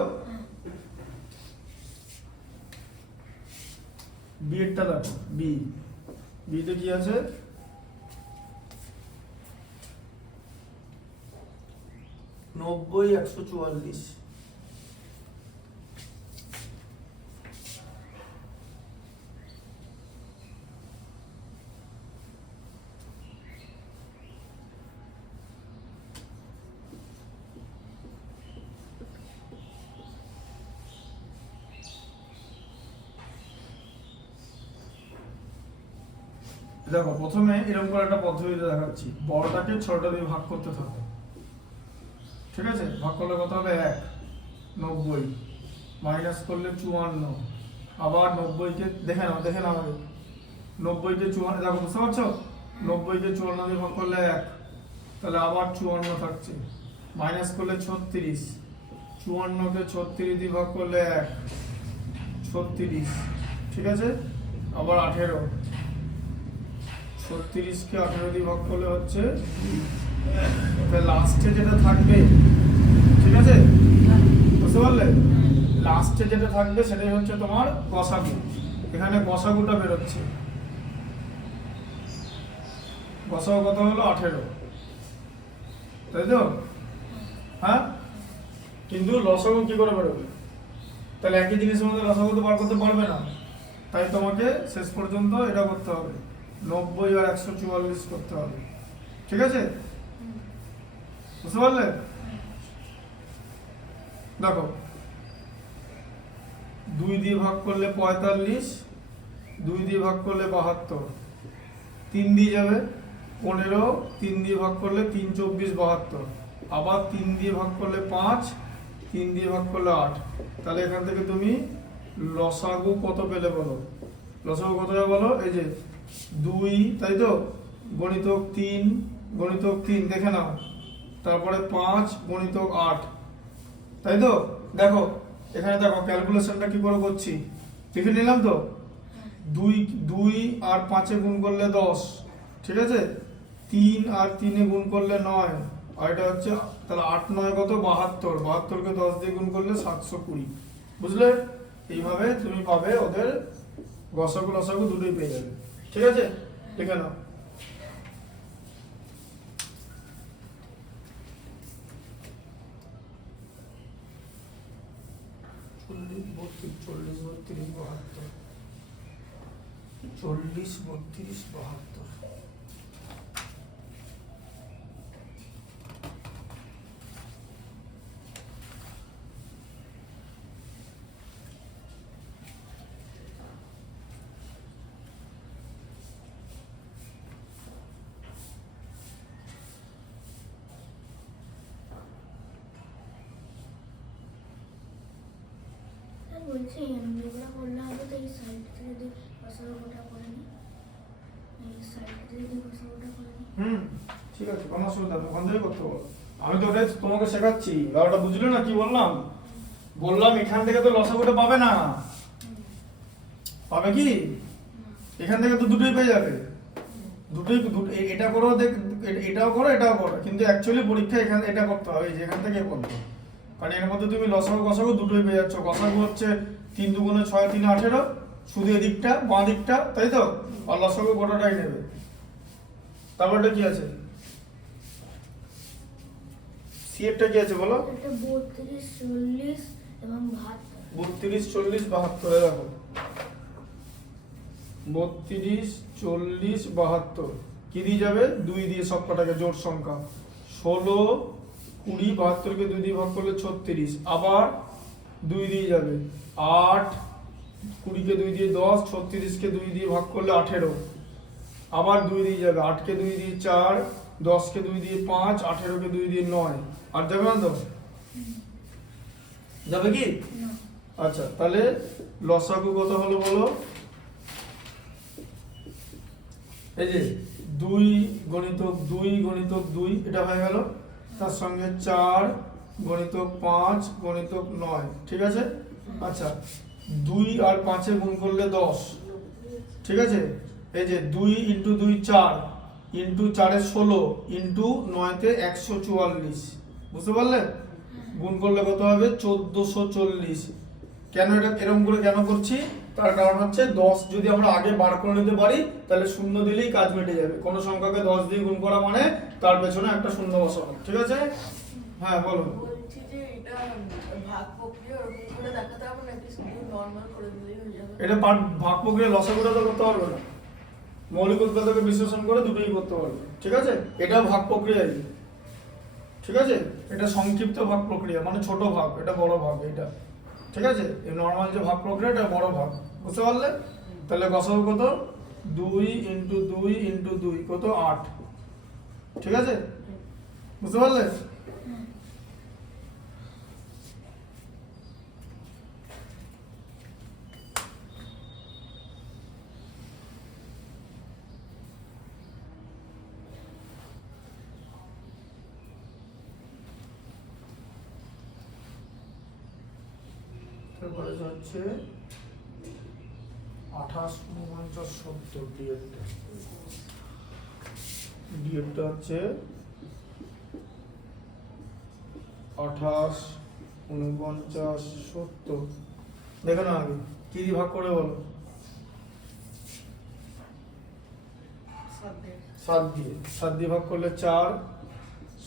বি এরটা দেখো, বিতে কি আছে? 90 144। দেখো প্রথমে এরকম করে একটা পদ্ধতিতে দেখাচ্ছি, বড়টাকে ছোটটা দিয়ে ভাগ করতে থাকো। ঠিক আছে? ভাগ করলে কত হবে? 1। 90 মাইনাস করলে 54, আবার 90 কে দেখে নাও আগে। 90 কে 54, দেখো বুঝতে পারছো? 90 কে 54 দিয়ে ভাগ করলে 1, তাহলে আবার 54 থাকছে, মাইনাস করলে 36। 54 কে 36 দিয়ে ভাগ করলে 1, 36। ঠিক আছে? আবার 18, 36 কে 18 দিয়ে ভাগ করলে হচ্ছে, তাহলে লাস্টে যেটা থাকবে, ঠিক আছে? বুঝতে পারলে? লাস্ট লাস্টে যেটা থাকবে সেটাই হচ্ছে তোমার গসাগু। এখানে গসাগুটা বেরোচ্ছে, গসাগু কত হলো 18, তাই তো? হ্যাঁ, কিন্তু লসাগু কি করে বেরোবে? তাহলে একই জিনিসের মধ্যে লসাগু তো বার করতে পারবে না, তাই তোমাকে শেষ পর্যন্ত এটা করতে হবে, 90 আর 144 করতে হবে। ঠিক আছে, বুঝতে পারলে? দেখো 2 দিয়ে ভাগ করলে 45, 2 দিয়ে ভাগ করলে 72, 3 দিয়ে যাবে 15, 3 দিয়ে ভাগ করলে 3 24 72, আবার 3 দিয়ে ভাগ করলে 5, 3 দিয়ে ভাগ করলে 8। তাহলে এখান থেকে তুমি লসাগু কত পেলে বলো? লসাগু কত হবে বলো? এই যে 2, তাই তো, গণিতক 3, গণিতক 3 দেখে নাও, তারপরে 5 গণিতক 8, তাই তো? দেখো এখানে দেখো ক্যালকুলেশনটা কি করে করছি, লিখে নিলাম তো। 2 আর 5 গুণ করলে 10, ঠিক আছে, 3 আর 3 গুণ করলে 9, আর এটা হচ্ছে তাহলে 8 9 কত 72, 72কে 10 দিয়ে গুণ করলে 720। বুঝলে? এইভাবে তুমি পাবে ওদের গসাগু লসাগু দুটোই পেয়ে যাবে। ঠিক আছে, লিখে নাও। চল্লিশ 32 40 32 72, 40 32 72। বলছি এমবিটা করলে হবে তো এই সাইডটা যদি গসাগুটা করে নিই, এই সাইডটা যদি গসাগুটা করে নিই। ঠিক আছে, কোনো অসুবিধা নেই, ওখান থেকে করতে বলো। আমি তো ওটাই তোমাকে শেখাচ্ছি, ব্যাপারটা বুঝলে না কি বললাম? বললাম এখান থেকে তো লসাগুটা পাবে না, পাবে কি? এখান থেকে তো দুটোই পেয়ে যাবে, দুটোই এটা করো, এটাও করো এটাও করো, কিন্তু অ্যাকচুয়ালি পরীক্ষা এখানে এটা করতে হবে, যে এখান থেকে করতে, কারণ এর মধ্যে তুমি লসাগু গসাগু দুটোই পেয়ে যাচ্ছ। গসাগু হচ্ছে 3 দুগুণে 6 3 18, শুধু এদিকটা বাঁ দিকটা, তাই তো? আর লসাগু গোটাটাই নেবে। তারপরটা কি আছে? সিএফটা কি আছে বলো? এটা 32 40 এবং 72। 32 40 72, দেখো 32 40 72 কি দিয়ে যাবে? 2 দিয়ে সব কটাকে জোড় সংখ্যা, 16 20 72কে 2 দিয়ে ভাগ করলে 36, আবার 2 দিয়ে যাবে 8, 20কে 2 দিয়ে 10, 36কে 2 দিয়ে ভাগ করলে 18, আবার 2 দিয়ে যাবে 8কে 2 দিয়ে 4, 10কে 2 দিয়ে 5, 18কে 2 দিয়ে 9, আর যাবে না তো? যাবে কি? আচ্ছা, তাহলে লসাগু কত হলো বলো? এই যে 2 গণিতক 2 গণিতক 2 এটা হয়ে গেল, তার সঙ্গে 4 গণিতক 5 গণিতক 9, ঠিক আছে? আচ্ছা, 2 আর 5 গুণ করলে 10, ঠিক আছে? এই যে 2 ইন্টু 2 4, ইন্টু 4 16, ইন্টু 9 তে 144, বুঝতে পারলে? গুণ করলে কত হবে? 1440। কেন এটা এরকম করে কেন করছি? তার কারণ হচ্ছে 10 যদি আমরা আগে বার করে নিতে পারি তাহলে শূন্য দিলেই কাজ মিটে যাবে। কোনো সংখ্যাকে 10 দিয়ে গুণ করা মানে তার পেছনে একটা শূন্য বসানো, ঠিক আছে? হ্যাঁ বলো। বলছি যে এটা ভাগ প্রক্রিয়া ওরকম করে দেখাতে হবে নাকি শুধু নর্মাল করে দিলেই হয়ে যাবে? এটা ভাগ প্রক্রিয়া লসাগুটা তো করতে পারবে না, মৌলিক উৎপাদকে বিশ্লেষণ করে দুটোই করতে পারবে, ঠিক আছে? এটা ভাগ প্রক্রিয়াই, ঠিক আছে? এটা সংক্ষিপ্ত ভাগ প্রক্রিয়া, মানে ছোট ভাগ, এটা বড় ভাগ, এটা ঠিক আছে? এই নর্মাল যে ভাগ প্রক্রিয়া এটা বড় ভাগ, বুঝতে পারলে? তাহলে গসাগু কত? 2 ইন্টু 2 ইন্টু 2 কত? 8, ঠিক আছে? বুঝতে পারলে? তারপরে হচ্ছে 28 49 70 ডিএডটা হচ্ছে 28 49 70 দেখো না আগে কি দিয়ে ভাগ করে বলো। 7 দিয়ে। 7 দিয়ে ভাগ করলে 4,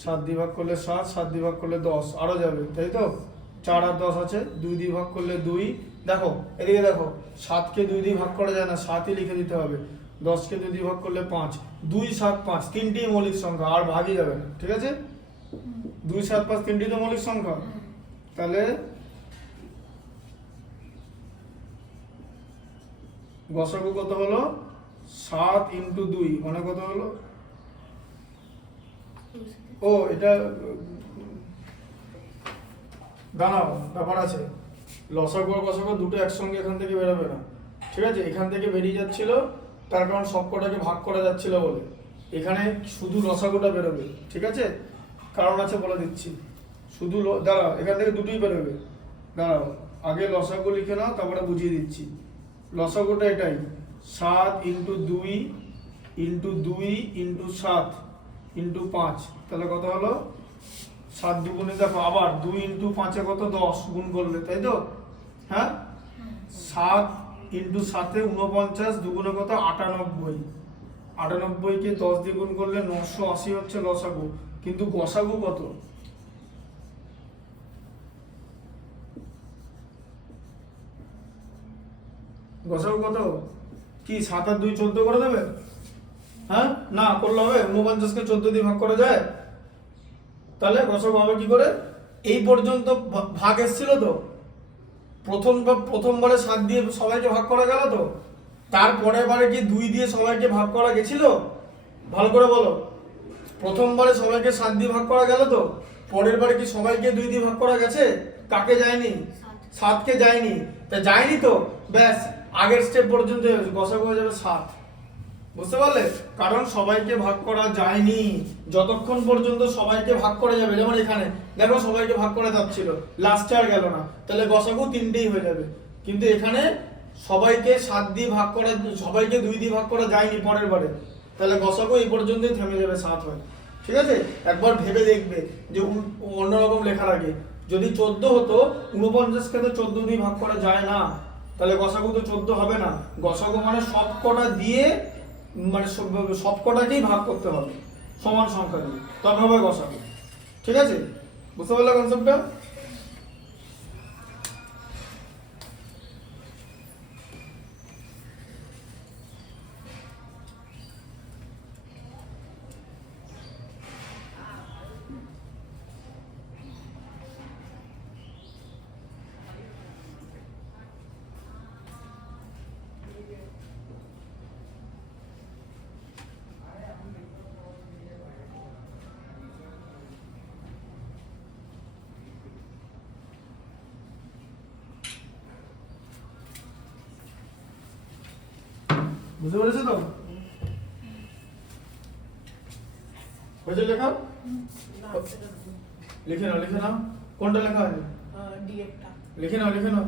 7 দিয়ে ভাগ করলে 7, 7 দিয়ে ভাগ করলে 10, আরো যাবে তাই তো। 4 আর 10 আছে, 2 দিয়ে ভাগ করলে 2। দেখো এদিকে দেখো, 7কে 2 দিয়ে ভাগ করা যায় না, 7ই লিখে দিতে হবে। 10কে 2 দিয়ে ভাগ করলে 5, 2 7 5 তিনটেই মৌলিক সংখ্যা, আর ভাগই যাবে না, ঠিক আছে। 2 7 5 তিনটেই তো মৌলিক সংখ্যা। তাহলে গসাগু কত হলো? 7 × 2 মানে কত হলো? ও এটা দাঁড়াও, ব্যাপার আছে। লসাগু আর গসাগু দুটো একসঙ্গে এখান থেকে বেরোবে না, ঠিক আছে। এখান থেকে বেরিয়ে যাচ্ছিল তার কারণ সবকটাকে ভাগ করা যাচ্ছিল বলে। এখানে শুধু লসাগুটা বেরোবে, ঠিক আছে। কারণ আছে বলে দিচ্ছি। শুধু দাঁড়াও, এখান থেকে দুটোই বেরোবে। দাঁড়াও, আগে লসাগু লিখে নাও, তারপরে বুঝিয়ে দিচ্ছি। লসাগুটা এটাই, 7 × 2 × 2 × 7 × 5। তাহলে কত হলো? 7 দুগুণে দেখো আবার 2 × 5 কত? 10 গুণ করলে, তাই তো। হ্যাঁ, 7 × 7 49, দুগুণে কত? 98। 98কে 10 দিয়ে গুণ করলে 980 হচ্ছে লসাগু। কিন্তু গসাগু কত? গসাগু কত? কি 7 আর 2 14 করে দেবে? হ্যাঁ, না করলে হবে? 49কে 14 দিয়ে ভাগ করা যায়? তাহলে গসাগু হবে কি করে? এই পর্যন্ত ভাগ এসেছিল তো, প্রথমবারে 7 দিয়ে সবাইকে ভাগ করা গেল তো, তারপরের বারে কি 2 দিয়ে সবাইকে ভাগ করা গেছিল? ভালো করে বলো। প্রথমবারে সবাইকে 7 দিয়ে ভাগ করা গেল তো, পরের বারে কি সবাইকে 2 দিয়ে ভাগ করা গেছে? কাকে যায়নি? 7কে যায়নি। তা যায়নি তো, ব্যাস আগের স্টেপ পর্যন্ত গসাগু হয়ে যাবে 7। বুঝতে পারলে? কারণ সবাইকে ভাগ করা যায়নি, যতক্ষণ পর্যন্ত সবাইকে ভাগ করা যাবে। যেমন এখানে দেখো সবাইকে ভাগ করা যাচ্ছিল, লাস্টে আর গেল না, তাহলে গসাগু 3টেই হয়ে যাবে। কিন্তু এখানে সবাইকে 7 দিয়ে ভাগ করা, সবাইকে 2 দিয়ে ভাগ করা যায়নি পরের বারে, তাহলে গসাগু এই পর্যন্তই থেমে যাবে, 7 হয়। ঠিক আছে, একবার ভেবে দেখবে যে অন্যরকম লেখার আগে যদি 14 হতো, 49কে তো 14 দিয়ে ভাগ করা যায় না, তাহলে গসাগু তো 14 হবে না। গসাগু মানে সবকটা দিয়ে, মানে সবকটাকেই ভাগ করতে হবে সমান সংখ্যা দিয়ে, তবে হবে গসাগু। ঠিক আছে, বুঝতে পারলে কনসেপ্টটা? বুঝতে পেরেছো তো? হয়েছে লেখা? লিখে নাও, লিখে নাও। কোনটা লেখা আছে? ডিএফটা লিখে নাও, লিখে নাও।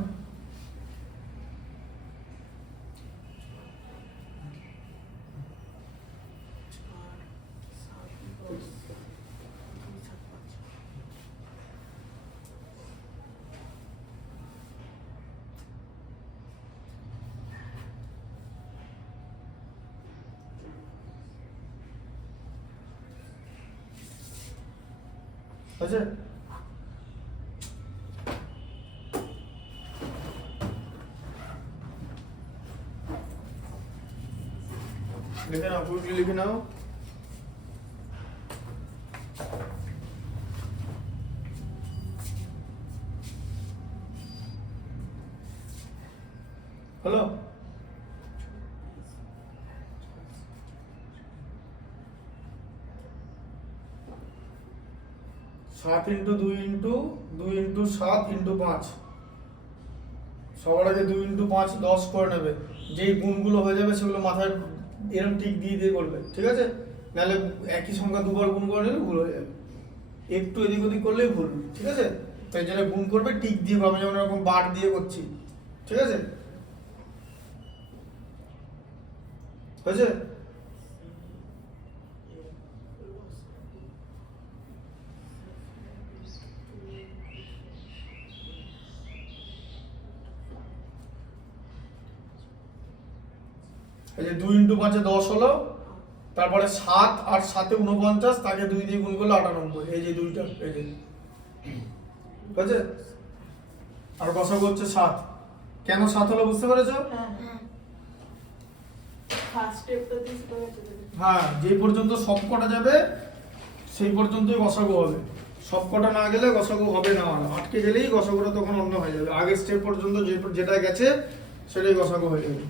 হয়েছে? লিখে নাও, পুরোটি লিখে নাও। হলো? 7 × 2 × 2 × 7 × 5। সবার আগে 2 × 5 10 করে নেবে। যেই গুণগুলো হয়ে যাবে সেগুলো মাথায় এরকম ঠিক দিয়ে দিয়ে করবে, ঠিক আছে। নাহলে একই সংখ্যা দুবার গুণ করে নিলে ভুল হয়ে যাবে, একটু এদিক ওদিক করলেই ভুল, ঠিক আছে। তাই যেটা গুণ করবে টিক দিয়ে করবে, যেমন এরকম বার দিয়ে করছি, ঠিক আছে। হয়েছে? এই যে 2 × 5 10 হলো, তারপরে 7 আর 7 এ 49, তাকে 2 দিয়ে গুণ করলে 98, এই যে দুইটা, এই যে বুঝছে। আর গসাগু হচ্ছে 7। কেন 7 হলো বুঝতে পেরেছো? হ্যাঁ হ্যাঁ ফার্স্ট স্টেপটা দিস তো হচ্ছে হ্যাঁ, যেই পর্যন্ত সব কটা যাবে সেই পর্যন্তই গসাগু হবে, সব কটা না গেলে গসাগু হবে না। আর আটকে গেলেই গসাগুটা তখন অন্য হয়ে যাবে। আগের স্টেপ পর্যন্ত যেটা গেছে সেটাই গসাগু হয়ে যাবে।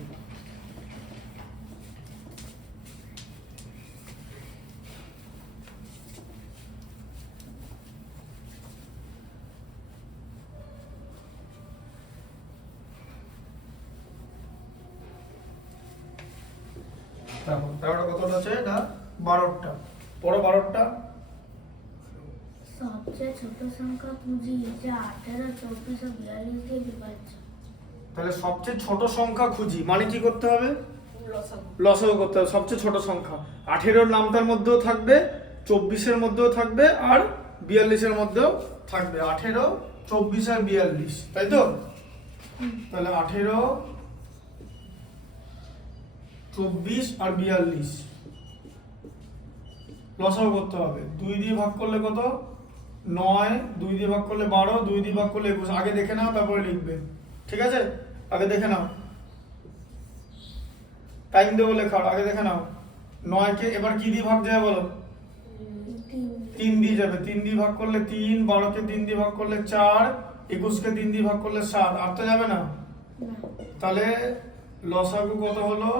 দেখো 13টা কতটা আছে? এটা 12টা। পরে 12টা সবচেয়ে ছোট সংখ্যা খুঁজি যা 18, 24 ও 42 দিয়ে বিভাজ্য। তাহলে সবচেয়ে ছোট সংখ্যা খুঁজি মানে কি করতে হবে? লসাগু লসাগু করতে হবে। সবচেয়ে ছোট সংখ্যা 18 নামটার মধ্যেও থাকবে, 24 এর মধ্যেও থাকবে, আর 42 এর মধ্যেও থাকবে। 18, 24 আর 42, তাই তো? তাহলে 18, 24 আর 42 লসাগু করতে হবে। 2 দিয়ে ভাগ করলে কত? 9, 2 দিয়ে ভাগ করলে 12, 2 দিয়ে ভাগ করলে 21। আগে দেখে নাও তারপরে লিখবে, ঠিক আছে? আগে দেখে নাও, টাইম দেবো লেখার, আগে দেখে নাও। 9 কে এবার কি দিয়ে ভাগ যায় বলো? 3 দিয়ে যাবে। 3 দিয়ে ভাগ করলে 3, 12 কে 3 দিয়ে ভাগ করলে 4, 21 কে 3 দিয়ে ভাগ করলে 7। আর তো যাবে না। না তাহলে লসাগু কত হলো?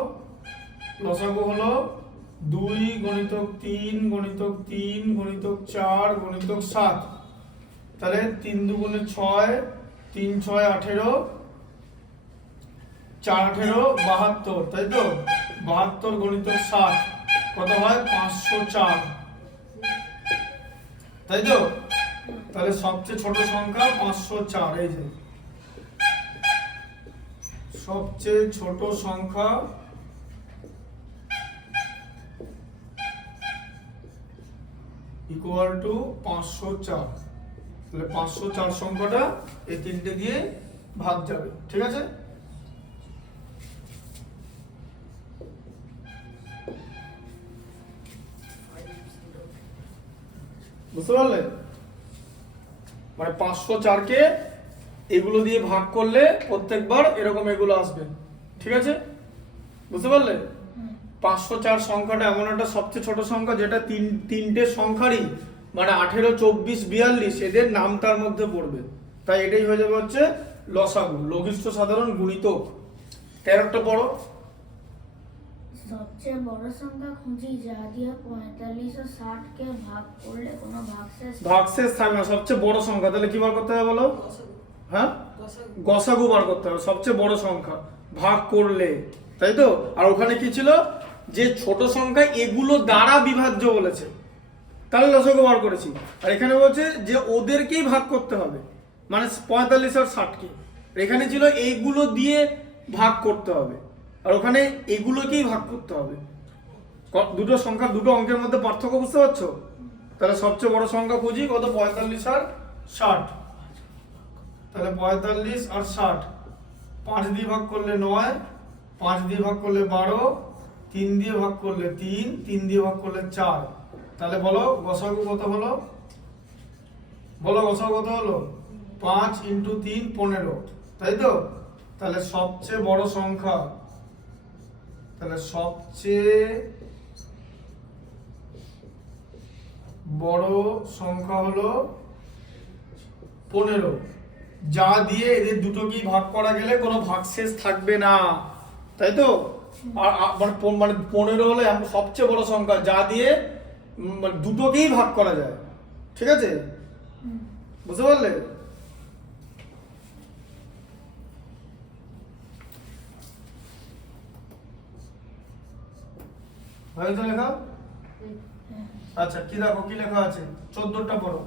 লসাগু হলো 2 × 3 × 3 × 4 × 7। তাহলে 3 × 2 = 6, 3 × 6 = 18, 4 × 18 = 72, তাই তো? 72 × 7 কত হয়? 504, তাই তো? তাহলে সবচেয়ে ছোট সংখ্যা 504। এই যে সবচেয়ে ছোট সংখ্যা ইকুয়াল টু 504। তাহলে 504 সংখ্যাটা এই তিনটে দিয়ে ভাগ যাবে, ঠিক আছে? বুঝতে পারলে? মানে 504 কে এগুলো দিয়ে ভাগ করলে প্রত্যেকবার এরকম এগুলো আসবে, ঠিক আছে? বুঝতে পারলে? 504 সংখ্যাটা এমন একটা সবচেয়ে ছোট সংখ্যা যেটা তিনটে সংখ্যারই মানে 18, 24, 42 এদের নাম তার মধ্যে পড়বে। তাই এটাই হয়ে যাবে হচ্ছে লসাগু, লঘিষ্ঠ সাধারণ গুণিতক। 13টা পড়ো। সবচেয়ে বড় সংখ্যা খুঁজি যা দিয়ে 45 ও 60 কে ভাগ করলে কোনো ভাগশেষ ভাগশেষ থাকবে না। সবচেয়ে বড় সংখ্যা, তাহলে কি বার করতে হবে বলো? লসাগু হ্যাঁ, লসাগু গসাগু বার করতে হবে। সবচেয়ে বড় সংখ্যা ভাগ করলে, তাই তো? আর ওখানে কি ছিল? যে ছোট সংখ্যা এগুলো দ্বারা বিভাজ্য বলেছে, তাহলে লসাগু বার করেছি। আর এখানে বলছে যে ওদেরকেই ভাগ করতে হবে, মানে 45 আর 60 কে। এখানে ছিল এইগুলো দিয়ে ভাগ করতে হবে, আর ওখানে এগুলোকেই ভাগ করতে হবে। দুটো সংখ্যা, দুটো অঙ্কের মধ্যে পার্থক্য বুঝতে পারছো? তাহলে সবচেয়ে বড় সংখ্যা খুঁজি কত? 45 আর 60। তাহলে 45 আর 60 5 দিয়ে ভাগ করলে 9, 5 দিয়ে ভাগ করলে 12, 3 দিয়ে ভাগ করলে 3, 3 দিয়ে ভাগ করলে 4। তাহলে বলো গসাগু কত হলো? বলো গসাগু কত হলো? 5 × 3 = 15, তাই তো? তাহলে সবচেয়ে বড় সংখ্যা, তাহলে সবচেয়ে বড় সংখ্যা হলো 15, যা দিয়ে এদের দুটোকেই ভাগ করা গেলে কোনো ভাগশেষ থাকবে না, তাই তো? আর মানে 15 হলো সবচেয়ে বড় সংখ্যা যা দিয়ে দুটোকেই ভাগ করা যায়, ঠিক আছে? বুঝতে পারলে? হয়েছে লেখা? আচ্ছা, কি দেখো কি লেখা আছে? 14টা পড়ো।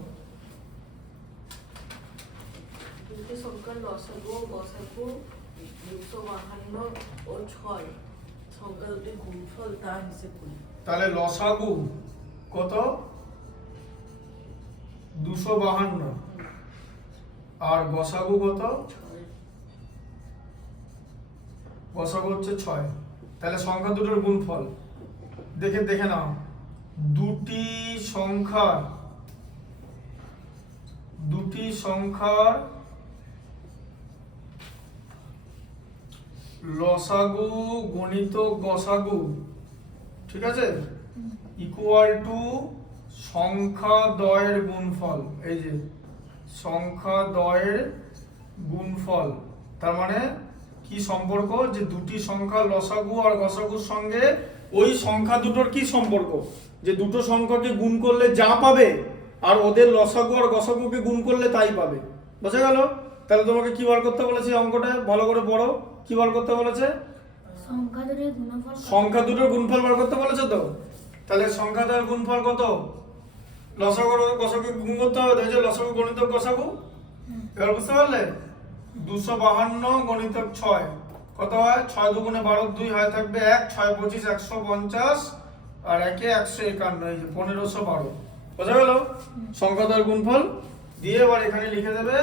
দুটি সংখ্যার লসাগু ও গসাগু 252 ও 6 সংখ্যা দুটি গুণফল তা হিসেব করি। তাহলে লসাগু কত? 252 আর গসাগু কত? 6 গসাগু হচ্ছে 6। তাহলে সংখ্যা দুটোর গুণফল দেখে নাও, দুটি সংখ্যার লসাগু গণিত গসাগু, ঠিক আছে, ইকুয়াল টু সংখ্যা দ্বয়ের গুণফল। এই যে সংখ্যা দ্বয়ের গুণফল, তার মানে কি সম্পর্ক, যে দুটি সংখ্যা লসাগু আর গসাগুর সঙ্গে ওই সংখ্যা দুটোর কি সম্পর্ক, যে দুটো সংখ্যাকে গুণ করলে যা পাবে আর ওদের লসাগু আর গসাগুকে গুণ করলে তাই পাবে। বোঝা গেল? তাহলে তোমাকে কি বার করতে বলেছে অঙ্কটা, ভালো করে পড়ো, কি বার করতে বলেছে? সংখ্যা দুটোর গুণফল বার করতে বলেছে তো। তাহলে সংখ্যা দ্বয়ের গুণফল কত? লসাগু আর গসাগুকে গুণ করতে হবে, তাই যে লসাগু গণিতক গসাগু। এবার বুঝতে পারলে? 252 গণিতক 6 কত হয়? 6 দুগুণে 12, 2 হয় থাকবে 1, 6 25 150 আর 1 151, এই যে 1512। বোঝা গেল? সংখ্যা দ্বয়ের গুণফল দিয়ে এবার এখানে লিখে দেবে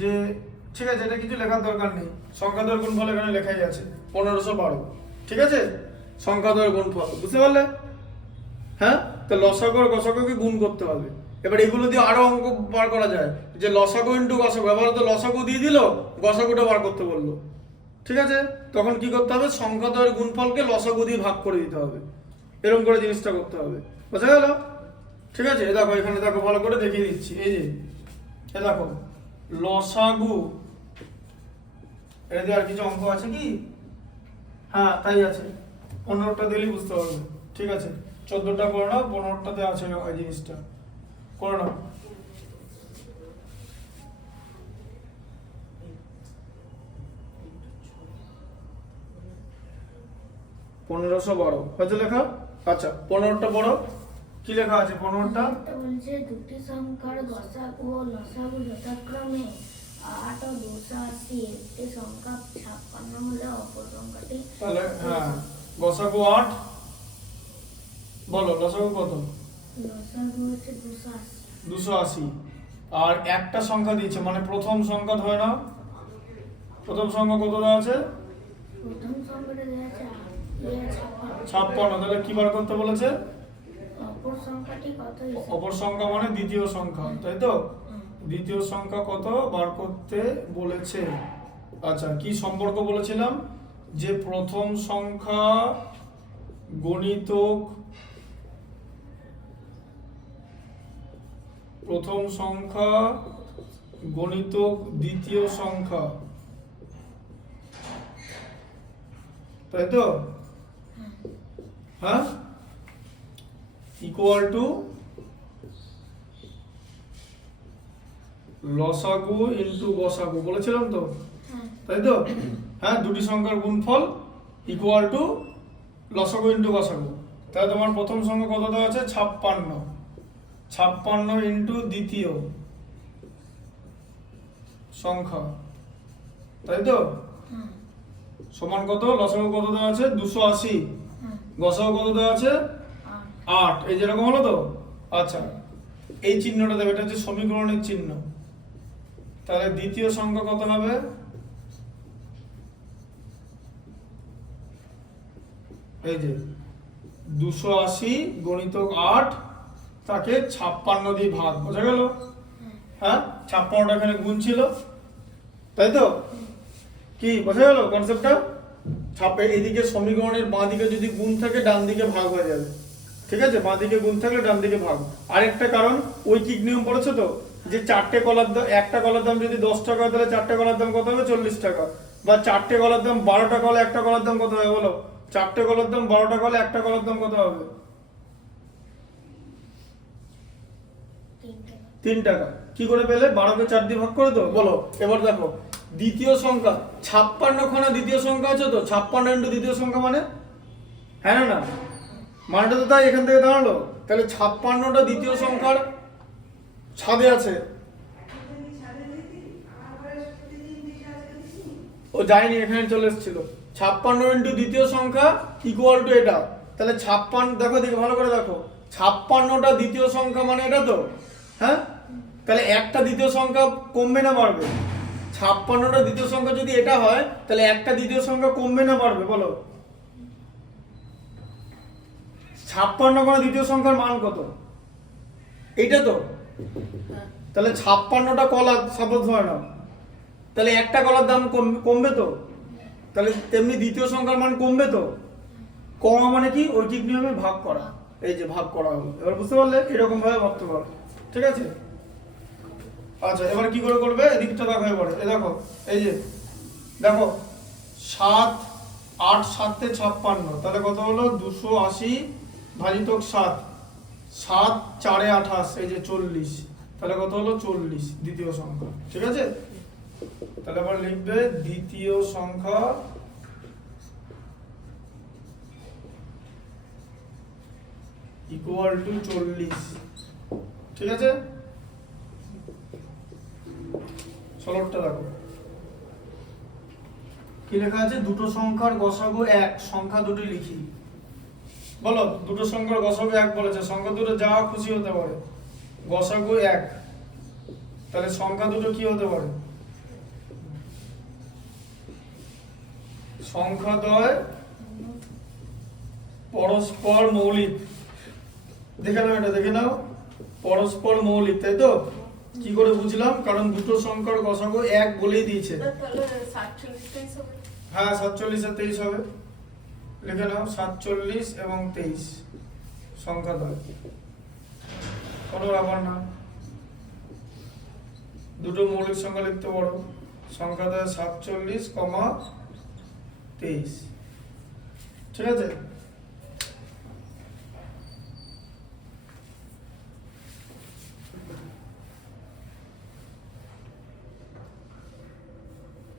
যে, ঠিক আছে, এটা কিছু লেখার দরকার নেই, সংখ্যা দ্বয়ের গুণফল এখানে লেখাই আছে 1512, ঠিক আছে, সংখ্যা দ্বয়ের গুণফল। বুঝতে পারলে? হ্যাঁ, তো লসাগু আর গসাগুকে গুণ করতে হবে। এবার এগুলো দিয়ে আরো অঙ্ক বার করা যায়, যে লসাগু ইন্টু গসাগু, এবার তো লসাগু দিয়ে দিল, গসাগুটা বার করতে বললো, ঠিক আছে, তখন কি করতে হবে? সংখ্যা দ্বয়ের গুণফলকে লসাগু দিয়ে ভাগ করে দিতে হবে, এরকম করে জিনিসটা করতে হবে। বোঝা গেল? ঠিক আছে, এ দেখো, এখানে দেখো, ভালো করে দেখিয়ে দিচ্ছি। এই যে এ দেখো, লসাগু, এটা দিয়ে আর কিছু অঙ্ক আছে কি? হ্যাঁ, তাই আছে, 15টা দিলেই বুঝতে পারবে। ঠিক আছে, 14টা করে নাও, 15টাতে আছে ওই জিনিসটা, করে নাও। 1512 হয়েছে লেখা? আচ্ছা, 15টা পড়ো, কি লেখা আছে 15টা? বলছে দুটি সংখ্যার গসাগু ও লসাগু যথাক্রমে 8 ও 280, একটি সংখ্যা 56 হলে অপর সংখ্যাটি, তাহলে হ্যাঁ, গসাগু 8, বলো লসাগু কত? লসাগু হচ্ছে 280। 280, আর একটা সংখ্যা দিয়েছে, মানে প্রথম সংখ্যা ধরে নাও, প্রথম সংখ্যা কত দেওয়া আছে? প্রথম সংখ্যাটা দেওয়া আছে 56, তাহলে কি বার করতে বলেছে? অপর সংখ্যাটি কত? অপর সংখ্যা মানে দ্বিতীয় সংখ্যা, তাই তো? দ্বিতীয় সংখ্যা কত বার করতে বলেছে। আচ্ছা, কি সম্পর্ক বলেছিলাম? যে প্রথম সংখ্যা গণিতক, প্রথম সংখ্যা গণিতক দ্বিতীয় সংখ্যা, তাই তো? হ্যাঁ, ইকুয়াল টু লসাগু ইনটু গসাগু বলেছিলাম তো, তাই তো? হ্যাঁ, দুটি সংখ্যার গুণফল ইকুয়াল টু লসাগু ইনটু গসাগু। তাহলে তোমার প্রথম সংখ্যা কত দেওয়া আছে? 56, 56 ইনটু দ্বিতীয় সংখ্যা, তাই তো? সমান কত? লসাগু কত দেওয়া আছে? 280, গসাগু কত দেওয়া আছে? 8, এই যেরকম হলো তো। আচ্ছা, এই চিহ্নটা দেবে, এটা হচ্ছে সমীকরণের চিহ্ন। তাহলে দ্বিতীয় সংখ্যা কত হবে? এই যে 280 গণিতক 8, তাকে 56 দিয়ে ভাগ। বোঝা গেল? হ্যাঁ, 56টা এখানে গুণ ছিল, তাই তো? কি বোঝা গেল কনসেপ্টটা? এইদিকে সমীকরণের বাঁ দিকে যদি গুণ থাকে, ডান দিকে ভাগ হয়ে যাবে, ঠিক আছে? বাঁ দিকে গুণ থাকলে ডান দিকে ভাগ। আরেকটা কারণ, ঐকিক নিয়ম পড়েছো তো, যে চারটে কলার দাম, একটা কলার দাম যদি 10 টাকা হয়, তাহলে চারটে কলার দাম কত হবে? 40 টাকা। বা চারটে কলার দাম 12 টাকা হলে একটা কলার দাম কত হবে বলো? চারটে কলার দাম 12 টাকা হলে একটা কলার দাম কত হবে? 3 টাকা। কি করে পেলে? 12কে 4 দিয়ে ভাগ করে তো, বলো। এবার দেখো, দ্বিতীয় সংখ্যা 56 খানা দ্বিতীয় সংখ্যা আছে তো, 56 ইন্টু দ্বিতীয় সংখ্যা মানে, হ্যাঁ না না, মানটা তো তাই এখান থেকে দাঁড়ালো। তাহলে 56টা দ্বিতীয় সংখ্যার ছাদে আছে, ও যায়নি, এখানে চলে এসেছিল। 56 ইন্টু দ্বিতীয় সংখ্যা ইকুয়াল টু এটা। তাহলে 56, দেখো দিকে ভালো করে দেখো, 56টা দ্বিতীয় সংখ্যা মানে এটা তো, হ্যাঁ? তাহলে একটা দ্বিতীয় সংখ্যা কমবে না বাড়বে? 56টা দ্বিতীয় সংখ্যা যদি এটা হয়, তাহলে একটা দ্বিতীয় সংখ্যা কমবে না বাড়বে বলো? 56 কোনো দ্বিতীয় সংখ্যার মান কত? এইটা তো। হ্যাঁ তাহলে 56টা কলা সাপোজ ধরে নাও, তাহলে একটা কলার দাম কমবে তো, তাহলে তেমনি দ্বিতীয় সংখ্যার মান কমবে তো। কমা মানে কি? ঐকিক নিয়মে ভাগ করা। এই যে ভাগ করা হলো, এবার বুঝতে পারলে? এরকম ভাবে ভাবতে পারো, ঠিক আছে? আচ্ছা এবার কি করে করবে? এদিকটা দেখো এবারে, এই দেখো, এই যে দেখো 7 8 7 তে 56, তাহলে কত হলো? 280 ভাজিত 7, 7 4 এ 28, এই যে 40, তাহলে কত হলো? 40 দ্বিতীয় সংখ্যা, ঠিক আছে? তাহলে আবার লিখবে দ্বিতীয় সংখ্যা ইকুয়াল টু 40, ঠিক আছে? সলভটা দেখো কি লেখা আছে? দুটো সংখ্যার গসাগু 1, সংখ্যা দুটি লিখি। বলো, দুটো সংখ্যার গসাগু 1 বলেছে, সংখ্যা দুটো যা খুশি হতে পারে, গসাগু 1, তাহলে সংখ্যা দুটো কি হতে পারে? সংখ্যাদ্বয় পরস্পর মৌলিক। দেখে নাও, এটা দেখে নাও, পরস্পর মৌলিক, তাই তো? কি করে বুঝলাম? কারণ দুটো সংখ্যার গসাগু 1 বলেই দিয়েছে। তাহলে 47 হবে। হ্যাঁ 47 আর 23 হবে, লিখে নাও 47 এবং 23 সংখ্যাদ্বয়, কোনো ব্যাপার না। দুটো মৌলিক সংখ্যা লিখতে পারো, সংখ্যাদ্বয় 47, 23, ঠিক আছে?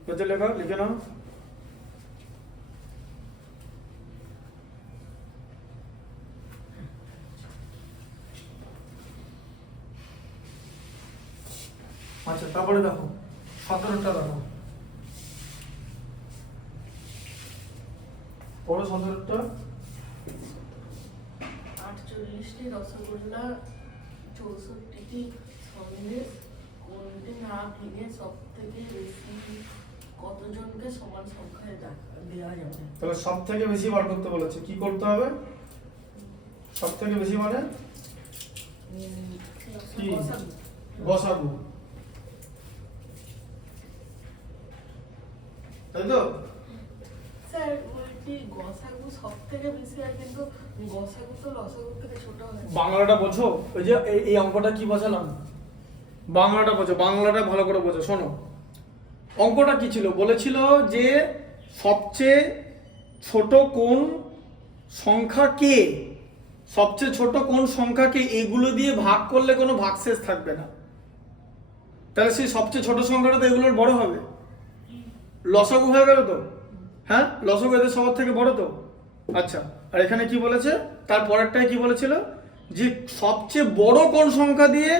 কোথায় লেখা? লিখে নাও। আচ্ছা তারপরে দেখো 17টা দেখো, পড়ো 17টা। 48টি রসগোল্লা, 64টি সন্দেশ কোনটি না ভেঙে সব থেকে বেশি কতজনকে সমান সংখ্যায় দেওয়া যাবে? তাহলে সব থেকে বেশি বার করতে বলেছে, কি করতে হবে? সব থেকে বেশি মানে কি? গসাগু, তাই তো? স্যার বলছি গসাগু সব থেকে বেশি হয়, কিন্তু গসাগু তো লসাগু থেকে ছোট হয়। বাংলাটা বোঝো? ওই যে এই অঙ্কটা কি বোঝালাম, বাংলাটা বোঝো, বাংলাটা ভালো করে বোঝো। শোনো, অঙ্কটা কি ছিল? বলেছিল যে সবচেয়ে ছোট কোন সংখ্যাকে, সবচেয়ে ছোট কোন সংখ্যাকে এগুলো দিয়ে ভাগ করলে কোনো ভাগশেষ থাকবে না। তাহলে সেই সবচেয়ে ছোট সংখ্যাটা তো এগুলোর বড় হবে, লসাগু হয়ে গেল তো। হ্যাঁ, লসাগু এদের সবার থেকে বড় তো। আচ্ছা, আর এখানে কি বলেছে? তার পরেরটায় কি বলেছিল? যে সবচেয়ে বড় কোন সংখ্যা দিয়ে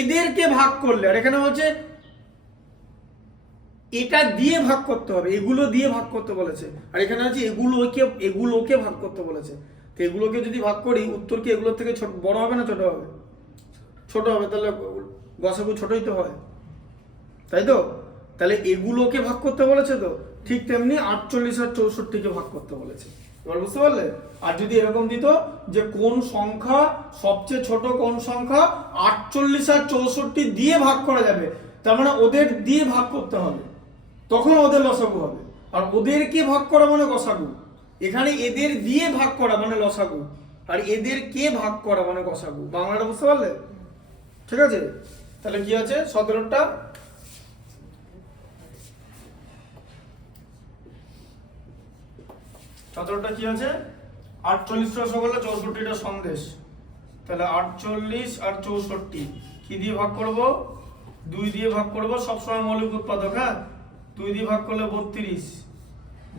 এদেরকে ভাগ করলে, আর এখানে হচ্ছে এটা দিয়ে ভাগ করতে হবে, এগুলো দিয়ে ভাগ করতে বলেছে, আর এখানে হচ্ছে এগুলোকে ভাগ করতে বলেছে। তো এগুলোকে যদি ভাগ করি, উত্তর কি এগুলোর থেকে ছোট বড় হবে না ছোট হবে? ছোট হবে, তাহলে গসাগু ছোটই তো হয়, তাই তো? তাহলে এগুলোকে ভাগ করতে বলেছে তো, ঠিক তেমনি 48 আর 64কে ভাগ করতে বলেছে। এবার বুঝতে পারলে? আর যদি এরকম দিত যে কোন সংখ্যা সবচেয়ে ছোট কোন সংখ্যা 48 আর 64 দিয়ে ভাগ করা যাবে, তার মানে ওদের দিয়ে ভাগ করতে হবে, তখন ওদের লসাগু হবে। আর ওদেরকে ভাগ করা মানে গসাগু। এখানে এদের দিয়ে ভাগ করা মানে লসাগু, আর এদেরকে ভাগ করা মানে গসাগু। বাংলাটা বুঝতে পারলে? ঠিক আছে, তাহলে কি আছে 17টা? কি আছে? 48টা রসগোল্লা, 64টা সন্দেশ। তাহলে 48 আর 64 কি দিয়ে ভাগ করব? 2 দিয়ে ভাগ করব, সবসময় মৌলিক উৎপাদক। হ্যাঁ, 2 দিয়ে ভাগ করলে 32,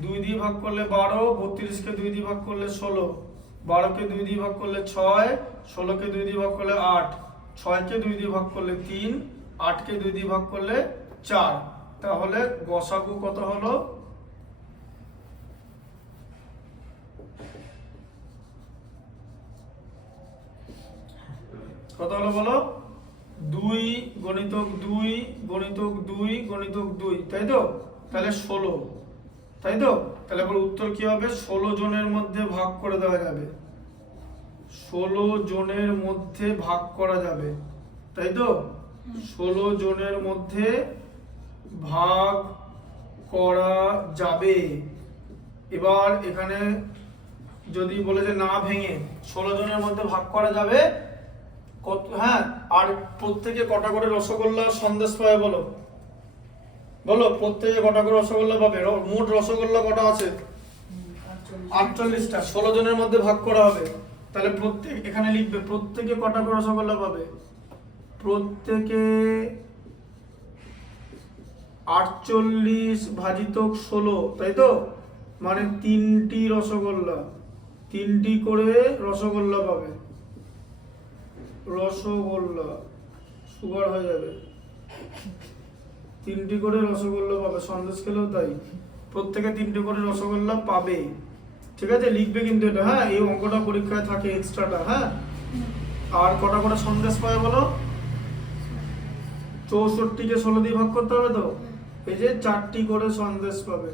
2 দিয়ে ভাগ করলে 12, 32কে 2 দিয়ে ভাগ করলে 16, 12কে 2 দিয়ে ভাগ করলে 6, 16কে 2 দিয়ে ভাগ করলে 8, 6কে 2 দিয়ে ভাগ করলে 3, 8কে 2 দিয়ে ভাগ করলে 4। তাহলে গসাগু কত হলো? কত হলো বলো? 2 গণিতক 2 গণিতক 2 গণিতক 2, তাই তো? তাহলে 16, তাই তো? তাহলে এবার উত্তর কি হবে? 16 জনের মধ্যে ভাগ করে দেওয়া যাবে। 16 জনের মধ্যে ভাগ করা যাবে, তাই তো? 16 জনের মধ্যে ভাগ করা যাবে। এবার এখানে যদি বলে যে না ভেঙে 16 জনের মধ্যে ভাগ করা যাবে কত, হ্যাঁ, আর প্রত্যেকে কটা করে রসগোল্লা সন্দেশ পাবে বলো, বলো প্রত্যেকে কটা করে রসগোল্লা পাবে? মোট রসগোল্লা কটা আছে? 48টা। 16 জনের মধ্যে ভাগ করা হবে, তাহলে প্রত্যেক এখানে লিখবে প্রত্যেকে কটা করে রসগোল্লা পাবে? প্রত্যেকে 48 ভাজিতক 16, তাই তো? মানে 3টি রসগোল্লা, 3টি করে রসগোল্লা পাবে। রসগোল্লা সুগার হয়ে যাবে, 3টি করে রসগোল্লা পাবে, সন্দেশ খেলেও তাই, প্রত্যেকে 3টি করে রসগোল্লা পাবে। ঠিক আছে, লিখবে কিন্তু এটা, হ্যাঁ, এই অঙ্কটা পরীক্ষায় থাকে এক্সট্রাটা, হ্যাঁ। আর কটা করে সন্দেশ পাবে বলো? 64কে 16 দিয়ে ভাগ করতে হবে তো, এই যে 4টি করে সন্দেশ পাবে,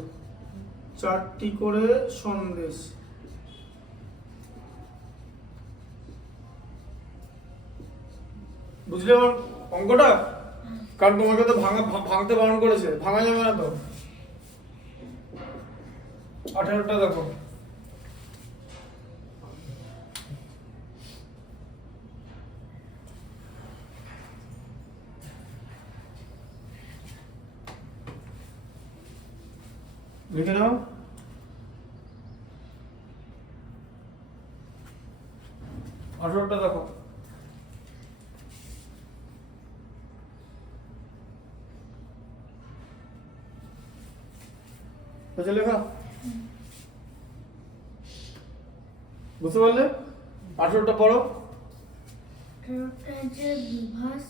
4টি করে সন্দেশ। বুঝলে আমার অঙ্কটা? কারণ তোমাকে তো ভাঙতে বারণ করেছে, ভাঙা যাবে না তো। 18টা দেখো, লিখে নাও। 18টা দেখো, বুঝে লেখা? বুঝতে পারলে? 18টা পড়ো। 18টা যে বিভাস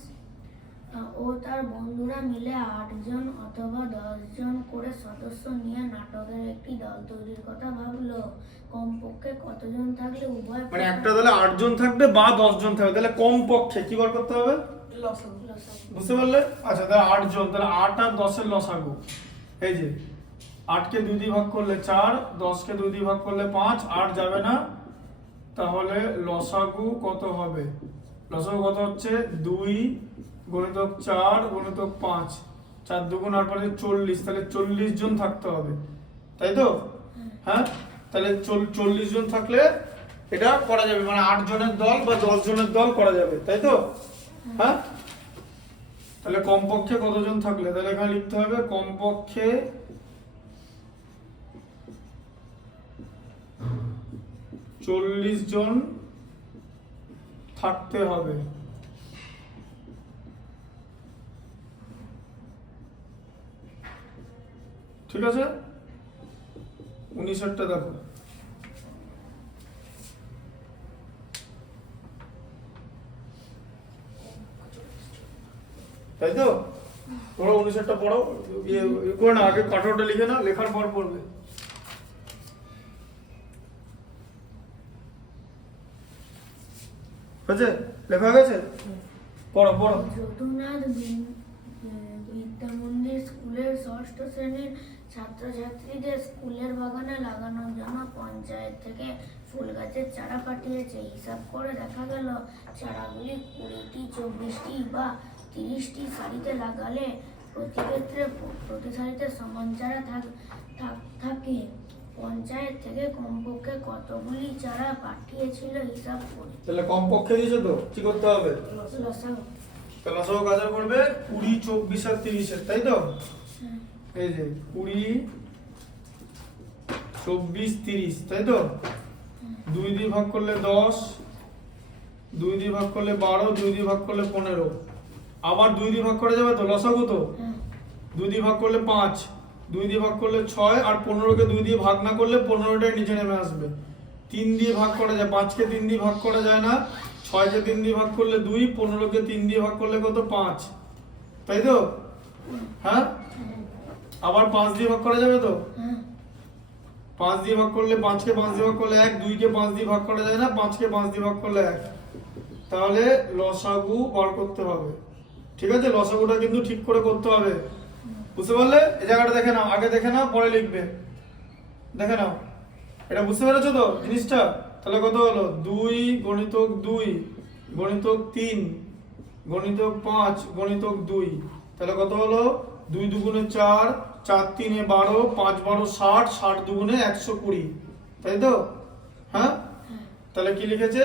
ও তার বন্ধুরা মিলে 8 জন অথবা 10 জন করে সদস্য নিয়ে নাটকের একটি দল তৈরির কথা ভাবলো। কমপক্ষে কতজন থাকলে উভয় মানে একটা দলে 8 জন থাকবে বা 10 জন থাকবে, তাহলে কমপক্ষে কি বার করতে হবে? লসাগু। বুঝতে পারলে? আচ্ছা, তাহলে 8 জন, তাহলে 8 আর 10 এর লসাগু, এই যে 8কে 2 দিয়ে ভাগ করলে 4, 10কে 2 দিয়ে ভাগ করলে 5, 8 যাবে না, তাহলে লসাগু কত হবে? লসাগু কত হচ্ছে? 2 গুণিতক 4 গুণিতক 5, 4 দুগুণ আর পরে 40, তাহলে 40 জন থাকতে হবে, তাই তো? হ্যাঁ, তাহলে 40 জন থাকলে এটা করা যাবে, মানে 8 জনের দল বা 10 জনের দল করা যাবে, তাই তো? হ্যাঁ, তাহলে কমপক্ষে কতজন থাকলে, তাহলে এখানে লিখতে হবে কমপক্ষে 40 জন থাকতে হবে। ঠিক আছে, 19টা দেখো, তাই তো? পড়ো 19টা পড়ো, করে না, আগে 18টা লিখে না, লেখার পর পড়বে। হয়েছে? লেখা গেছে? পড়ো পড়ো। যদুনাথ বিদ্যামন্দির স্কুলের 6ষ্ঠ শ্রেণীর ছাত্রছাত্রীদের স্কুলের বাগানে লাগানোর জন্য পঞ্চায়েত থেকে ফুল গাছের চারা পাঠিয়েছে। হিসাব করে দেখা গেল চারাগুলি 20টি, 24টি বা 30টি সারিতে লাগালে প্রতি ক্ষেত্রে প্রতি সারিতে সমান চারা থাকে। পঞ্চায়েত থেকে কমপক্ষে কতগুলি চারা পাঠিয়েছিল হিসাব করে। তাহলে কমপক্ষে দিয়েছে তো, কি করতে হবে? লসাগু। তাহলে লসাগু কাজ করবে 20, 24 আর 30, তাই তো? এই যে 20, 24, 30, তাই তো? 2 দিয়ে ভাগ করলে 10, 2 দিয়ে ভাগ করলে 12, 2 দিয়ে ভাগ করলে 15, আবার 2 দিয়ে ভাগ করা যাবে তো, লসাগু তো। 2 দিয়ে ভাগ করলে 5, 2 দিয়ে ভাগ করলে 6, আর 15কে 2 দিয়ে ভাগ না করলে 15টাই নিচে নেমে আসবে। 3 দিয়ে ভাগ করা যায়, 5কে 3 দিয়ে ভাগ করা যায় না, 6কে 3 দিয়ে ভাগ করলে 2, 15কে 3 দিয়ে ভাগ করলে কত? 5, তাই তো? হ্যাঁ, আবার 5 দিয়ে ভাগ করা যাবে তো? 5 দিয়ে ভাগ করলে, 5কে 5 দিয়ে ভাগ করলে 1, 2কে 5 দিয়ে ভাগ করা যায় না, 5কে 5 দিয়ে ভাগ করলে 1, তাহলে লসাগু বার করতে হবে। ঠিক আছে, লসাগুটা কিন্তু ঠিক করে করতে হবে, বুঝতে পারলে? এই জায়গাটা দেখে নাও, আগে দেখে নাও, পরে লিখবে, দেখে নাও। এটা বুঝতে পেরেছো তো জিনিসটা? তাহলে কত হলো 2 গণিতক 2 গণিতক 3 গণিতক 5 গণিতক 2, তাহলে কত হলো 2 দুগুণে 4, 4 3 12, 5 12 60, 60 দুগুণে 120, তাই তো? হ্যাঁ, তাহলে কি লিখেছে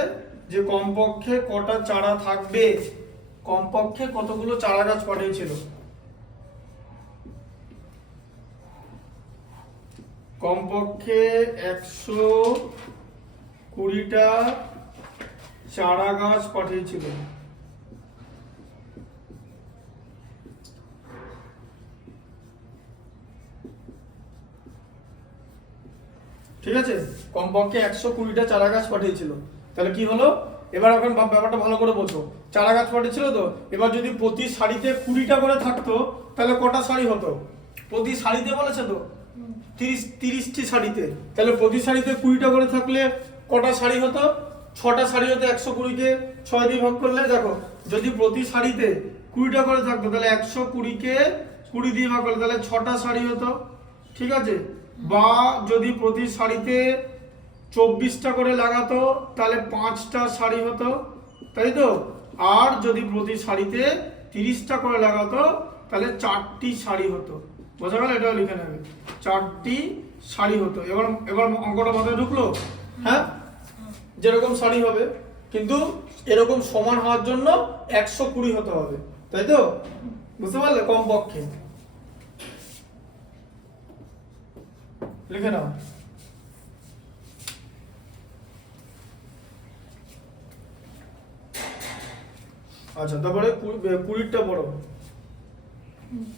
যে কমপক্ষে কটা চারা থাকবে, কমপক্ষে কতগুলো চারা গাছ পাঠিয়েছিল, কমপক্ষে 120টা চারা গাছ পাঠিয়েছিল। ঠিক আছে, কমপক্ষে 120টা চারা গাছ পাঠিয়েছিল। তাহলে কি হলো, এবার এখন ব্যাপারটা ভালো করে বোঝো। চারা গাছ পাঠিয়েছিল তো, এবার যদি প্রতি সারিতে 20টা করে থাকতো তাহলে কটা সারি হতো? প্রতি সারিতে বলেছে তো 30টি সারিতে, তাহলে প্রতি সারিতে 20টা করে থাকলে কটা সারি হতো? 6টা সারি হতো। 120কে 6 দিয়ে ভাগ করলে দেখো, যদি প্রতি সারিতে 20টা করে থাকতো তাহলে 120কে 20 দিয়ে ভাগ করলে তাহলে 6টা সারি হতো। ঠিক আছে, বা যদি প্রতি সারিতে 24টা করে লাগাতো তাহলে 5টা সারি হতো, তাই তো? আর যদি প্রতি সারিতে 30টা করে লাগাতো তাহলে 4টি সারি হতো। বোঝা গেল? এটাও লিখে নেবে, 4টি সারি হতো। এবার এবার অঙ্কটা মাথায় ঢুকলো? হ্যাঁ, যেরকম সারি হবে, কিন্তু এরকম সমান হওয়ার জন্য 120 হতে হবে, তাই তো? বুঝতে পারলে? কমপক্ষে লিখে নাও। আচ্ছা, তারপরে 20টা পড়ো।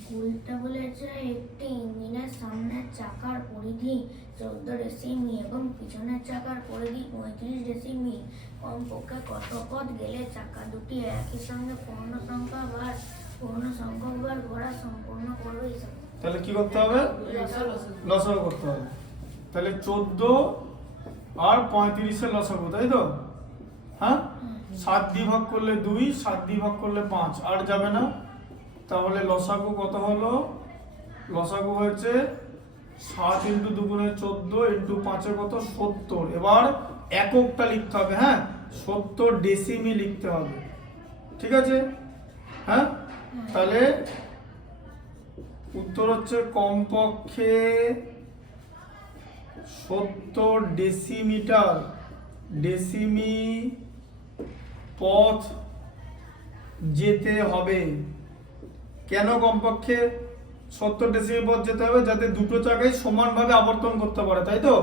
20টা বলেছে একটি ইঞ্জিনের সামনের চাকার পরিধি 14 ডেসিমি এবং পিছনের চাকার পরিধি 35 ডেসিমি। কমপক্ষে কত পথ গেলে চাকা দুটি একই সঙ্গে পূর্ণ সংখ্যকবার ঘোরা সম্পূর্ণ করবে? তাহলে কি করতে হবে? লসাগু করতে হবে। তাহলে 14 আর 35 এর লসাগু, তাই তো? হ্যাঁ, 7 দিয়ে ভাগ করলে 2, 7 দিয়ে ভাগ করলে 5, আর যাবে না। তাহলে লসাগু কত হলো? লসাগু হয়েছে 7 × 2 = 14 × 5 কত? 70। এবার এককটা লিখতে হবে। হ্যাঁ, 70 ডেসিমি লিখতে হবে। ঠিক আছে? হ্যাঁ, তাহলে উত্তর হচ্ছে কমপক্ষে 70 ডেসিমিটার ডেসিমি পথ যেতে হবে। কেন কমপক্ষে 70 ডেসিমি পথ যেতে হবে? যাতে দুটো চাকাই সমানভাবে আবর্তন করতে পারে, তাই তো?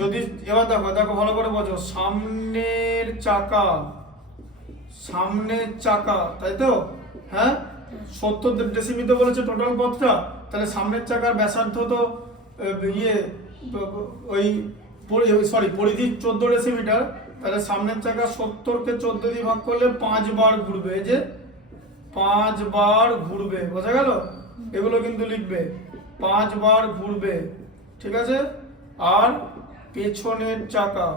যদি এবার দেখো দেখো ভালো করে বোঝো, সামনের চাকা, তাই তো? হ্যাঁ, 70 ডেসিমিতে বলেছে টোটাল পথটা, তাহলে সামনের চাকার ব্যাসার্ধ তো পরিধি 14 ডেসিমিটার, তাহলে সামনের চাকা 70কে 14 দিয়ে ভাগ করলে 5 বার ঘুরবে। এই যে 5 বার ঘুরবে, বোঝা গেল? এগুলো কিন্তু লিখবে, 5 বার ঘুরবে। ঠিক আছে, আর পেছনের চাকা,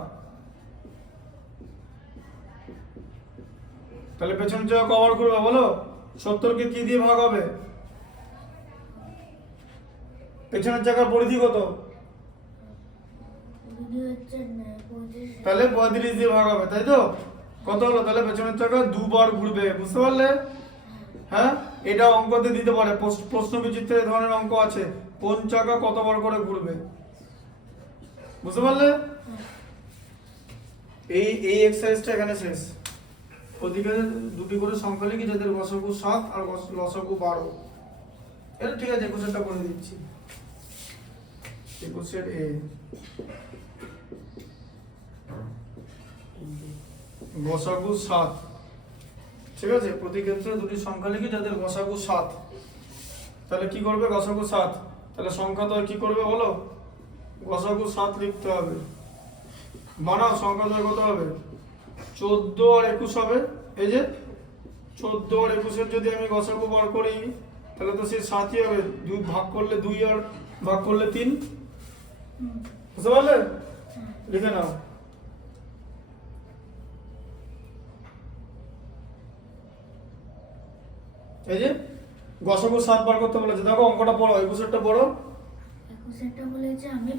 তাহলে পেছনের চাকা কবার ঘুরবে বলো? 70কে কি দিয়ে ভাগ হবে? পেছনের চাকার পরিধি কত? তাহলে 35 দিয়ে ভাগ হবে, তাই তো? কত হলো? তাহলে পেছনের চাকা 2 বার ঘুরবে। বুঝতে পারলে? হ্যাঁ, এটা অঙ্কতে দিতে পারে, প্রশ্ন বিচিত্রে এই ধরনের অঙ্ক আছে, কোন চাকা কতবার করে ঘুরবে। বুঝতে পারলে? এই এক্সারসাইজটা এখানে শেষ। ওদিকে দুটি করে সংখ্যা লিখি যাদের লসাগু 7 আর লসাগু 12। এটা ঠিক আছে, 21টা করে দিচ্ছি। 21 এ লসাগু 7। ঠিক আছে, প্রতি ক্ষেত্রে দুটি সংখ্যা লিখি যাদের লসাগু 7। তাহলে কি করবে? লসাগু 7, তাহলে সংখ্যা তো কি করবে বলো? লসাগু 7 লিখতে হবে। বানাও, সংখ্যা তো কত হবে? 14 আর 21 হবে। এই যে 14 আর 21 যদি আমি লসাগু বার করি তাহলে তো সেই 7ই হবে। 2 ভাগ করলে 2 আর ভাগ করলে 3। বুঝতে পারলে? লিখে নাও। এই যে লসাগু 7 বার করতে বলেছে, দেখো অঙ্কটা পড়ো, 21টা পড়ো। 21 বলেছে আমি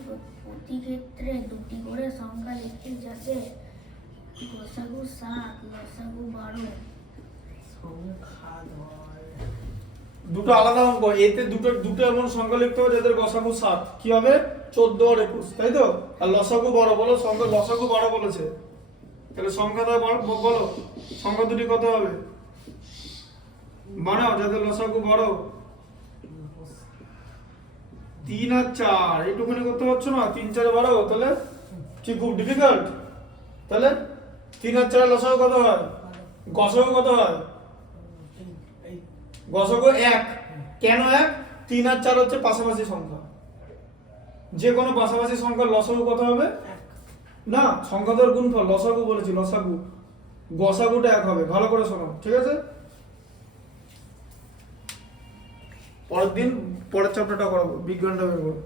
প্রতি ক্ষেত্রে দুটি করে সংখ্যা লিখি যাতে গসাগু 7 লসাগু 12। সঙ্গে খাওয়া দাওয়া হয়। দুটো আলাদা অঙ্ক, এতে দুটো এমন সংখ্যা লিখতে হবে যাদের গসাগু 7, কি হবে 14 আর 21, তাই তো? আর লসাগু 12, বলো সংখ্যা লসাগু 12 বলেছে, তাহলে সংখ্যাটা বলো সংখ্যা দুটি কত হবে, বানাও যাদের লসাগু 12। 3 আর 4 এইটুকুনি করতে পারছো না, 3 4 12, তাহলে কি খুব ডিফিকাল্ট? তাহলে 3 আর 4 লসাগু কত হয়, গসাগু কত হয়? গসাগু 1। কেন 1? 3 আর 4 হচ্ছে পাশাপাশি সংখ্যা, যে কোনো পাশাপাশি সংখ্যার লসাগু কত হবে? না, সংখ্যাদের গুণফল, লসাগু বলেছি, লসাগু, গসাগুটা 1 হবে। ভালো করে শোনো, ঠিক আছে? পরের দিন পরের চ্যাপ্টারটা করাবো, বিজ্ঞানটা বের করবো।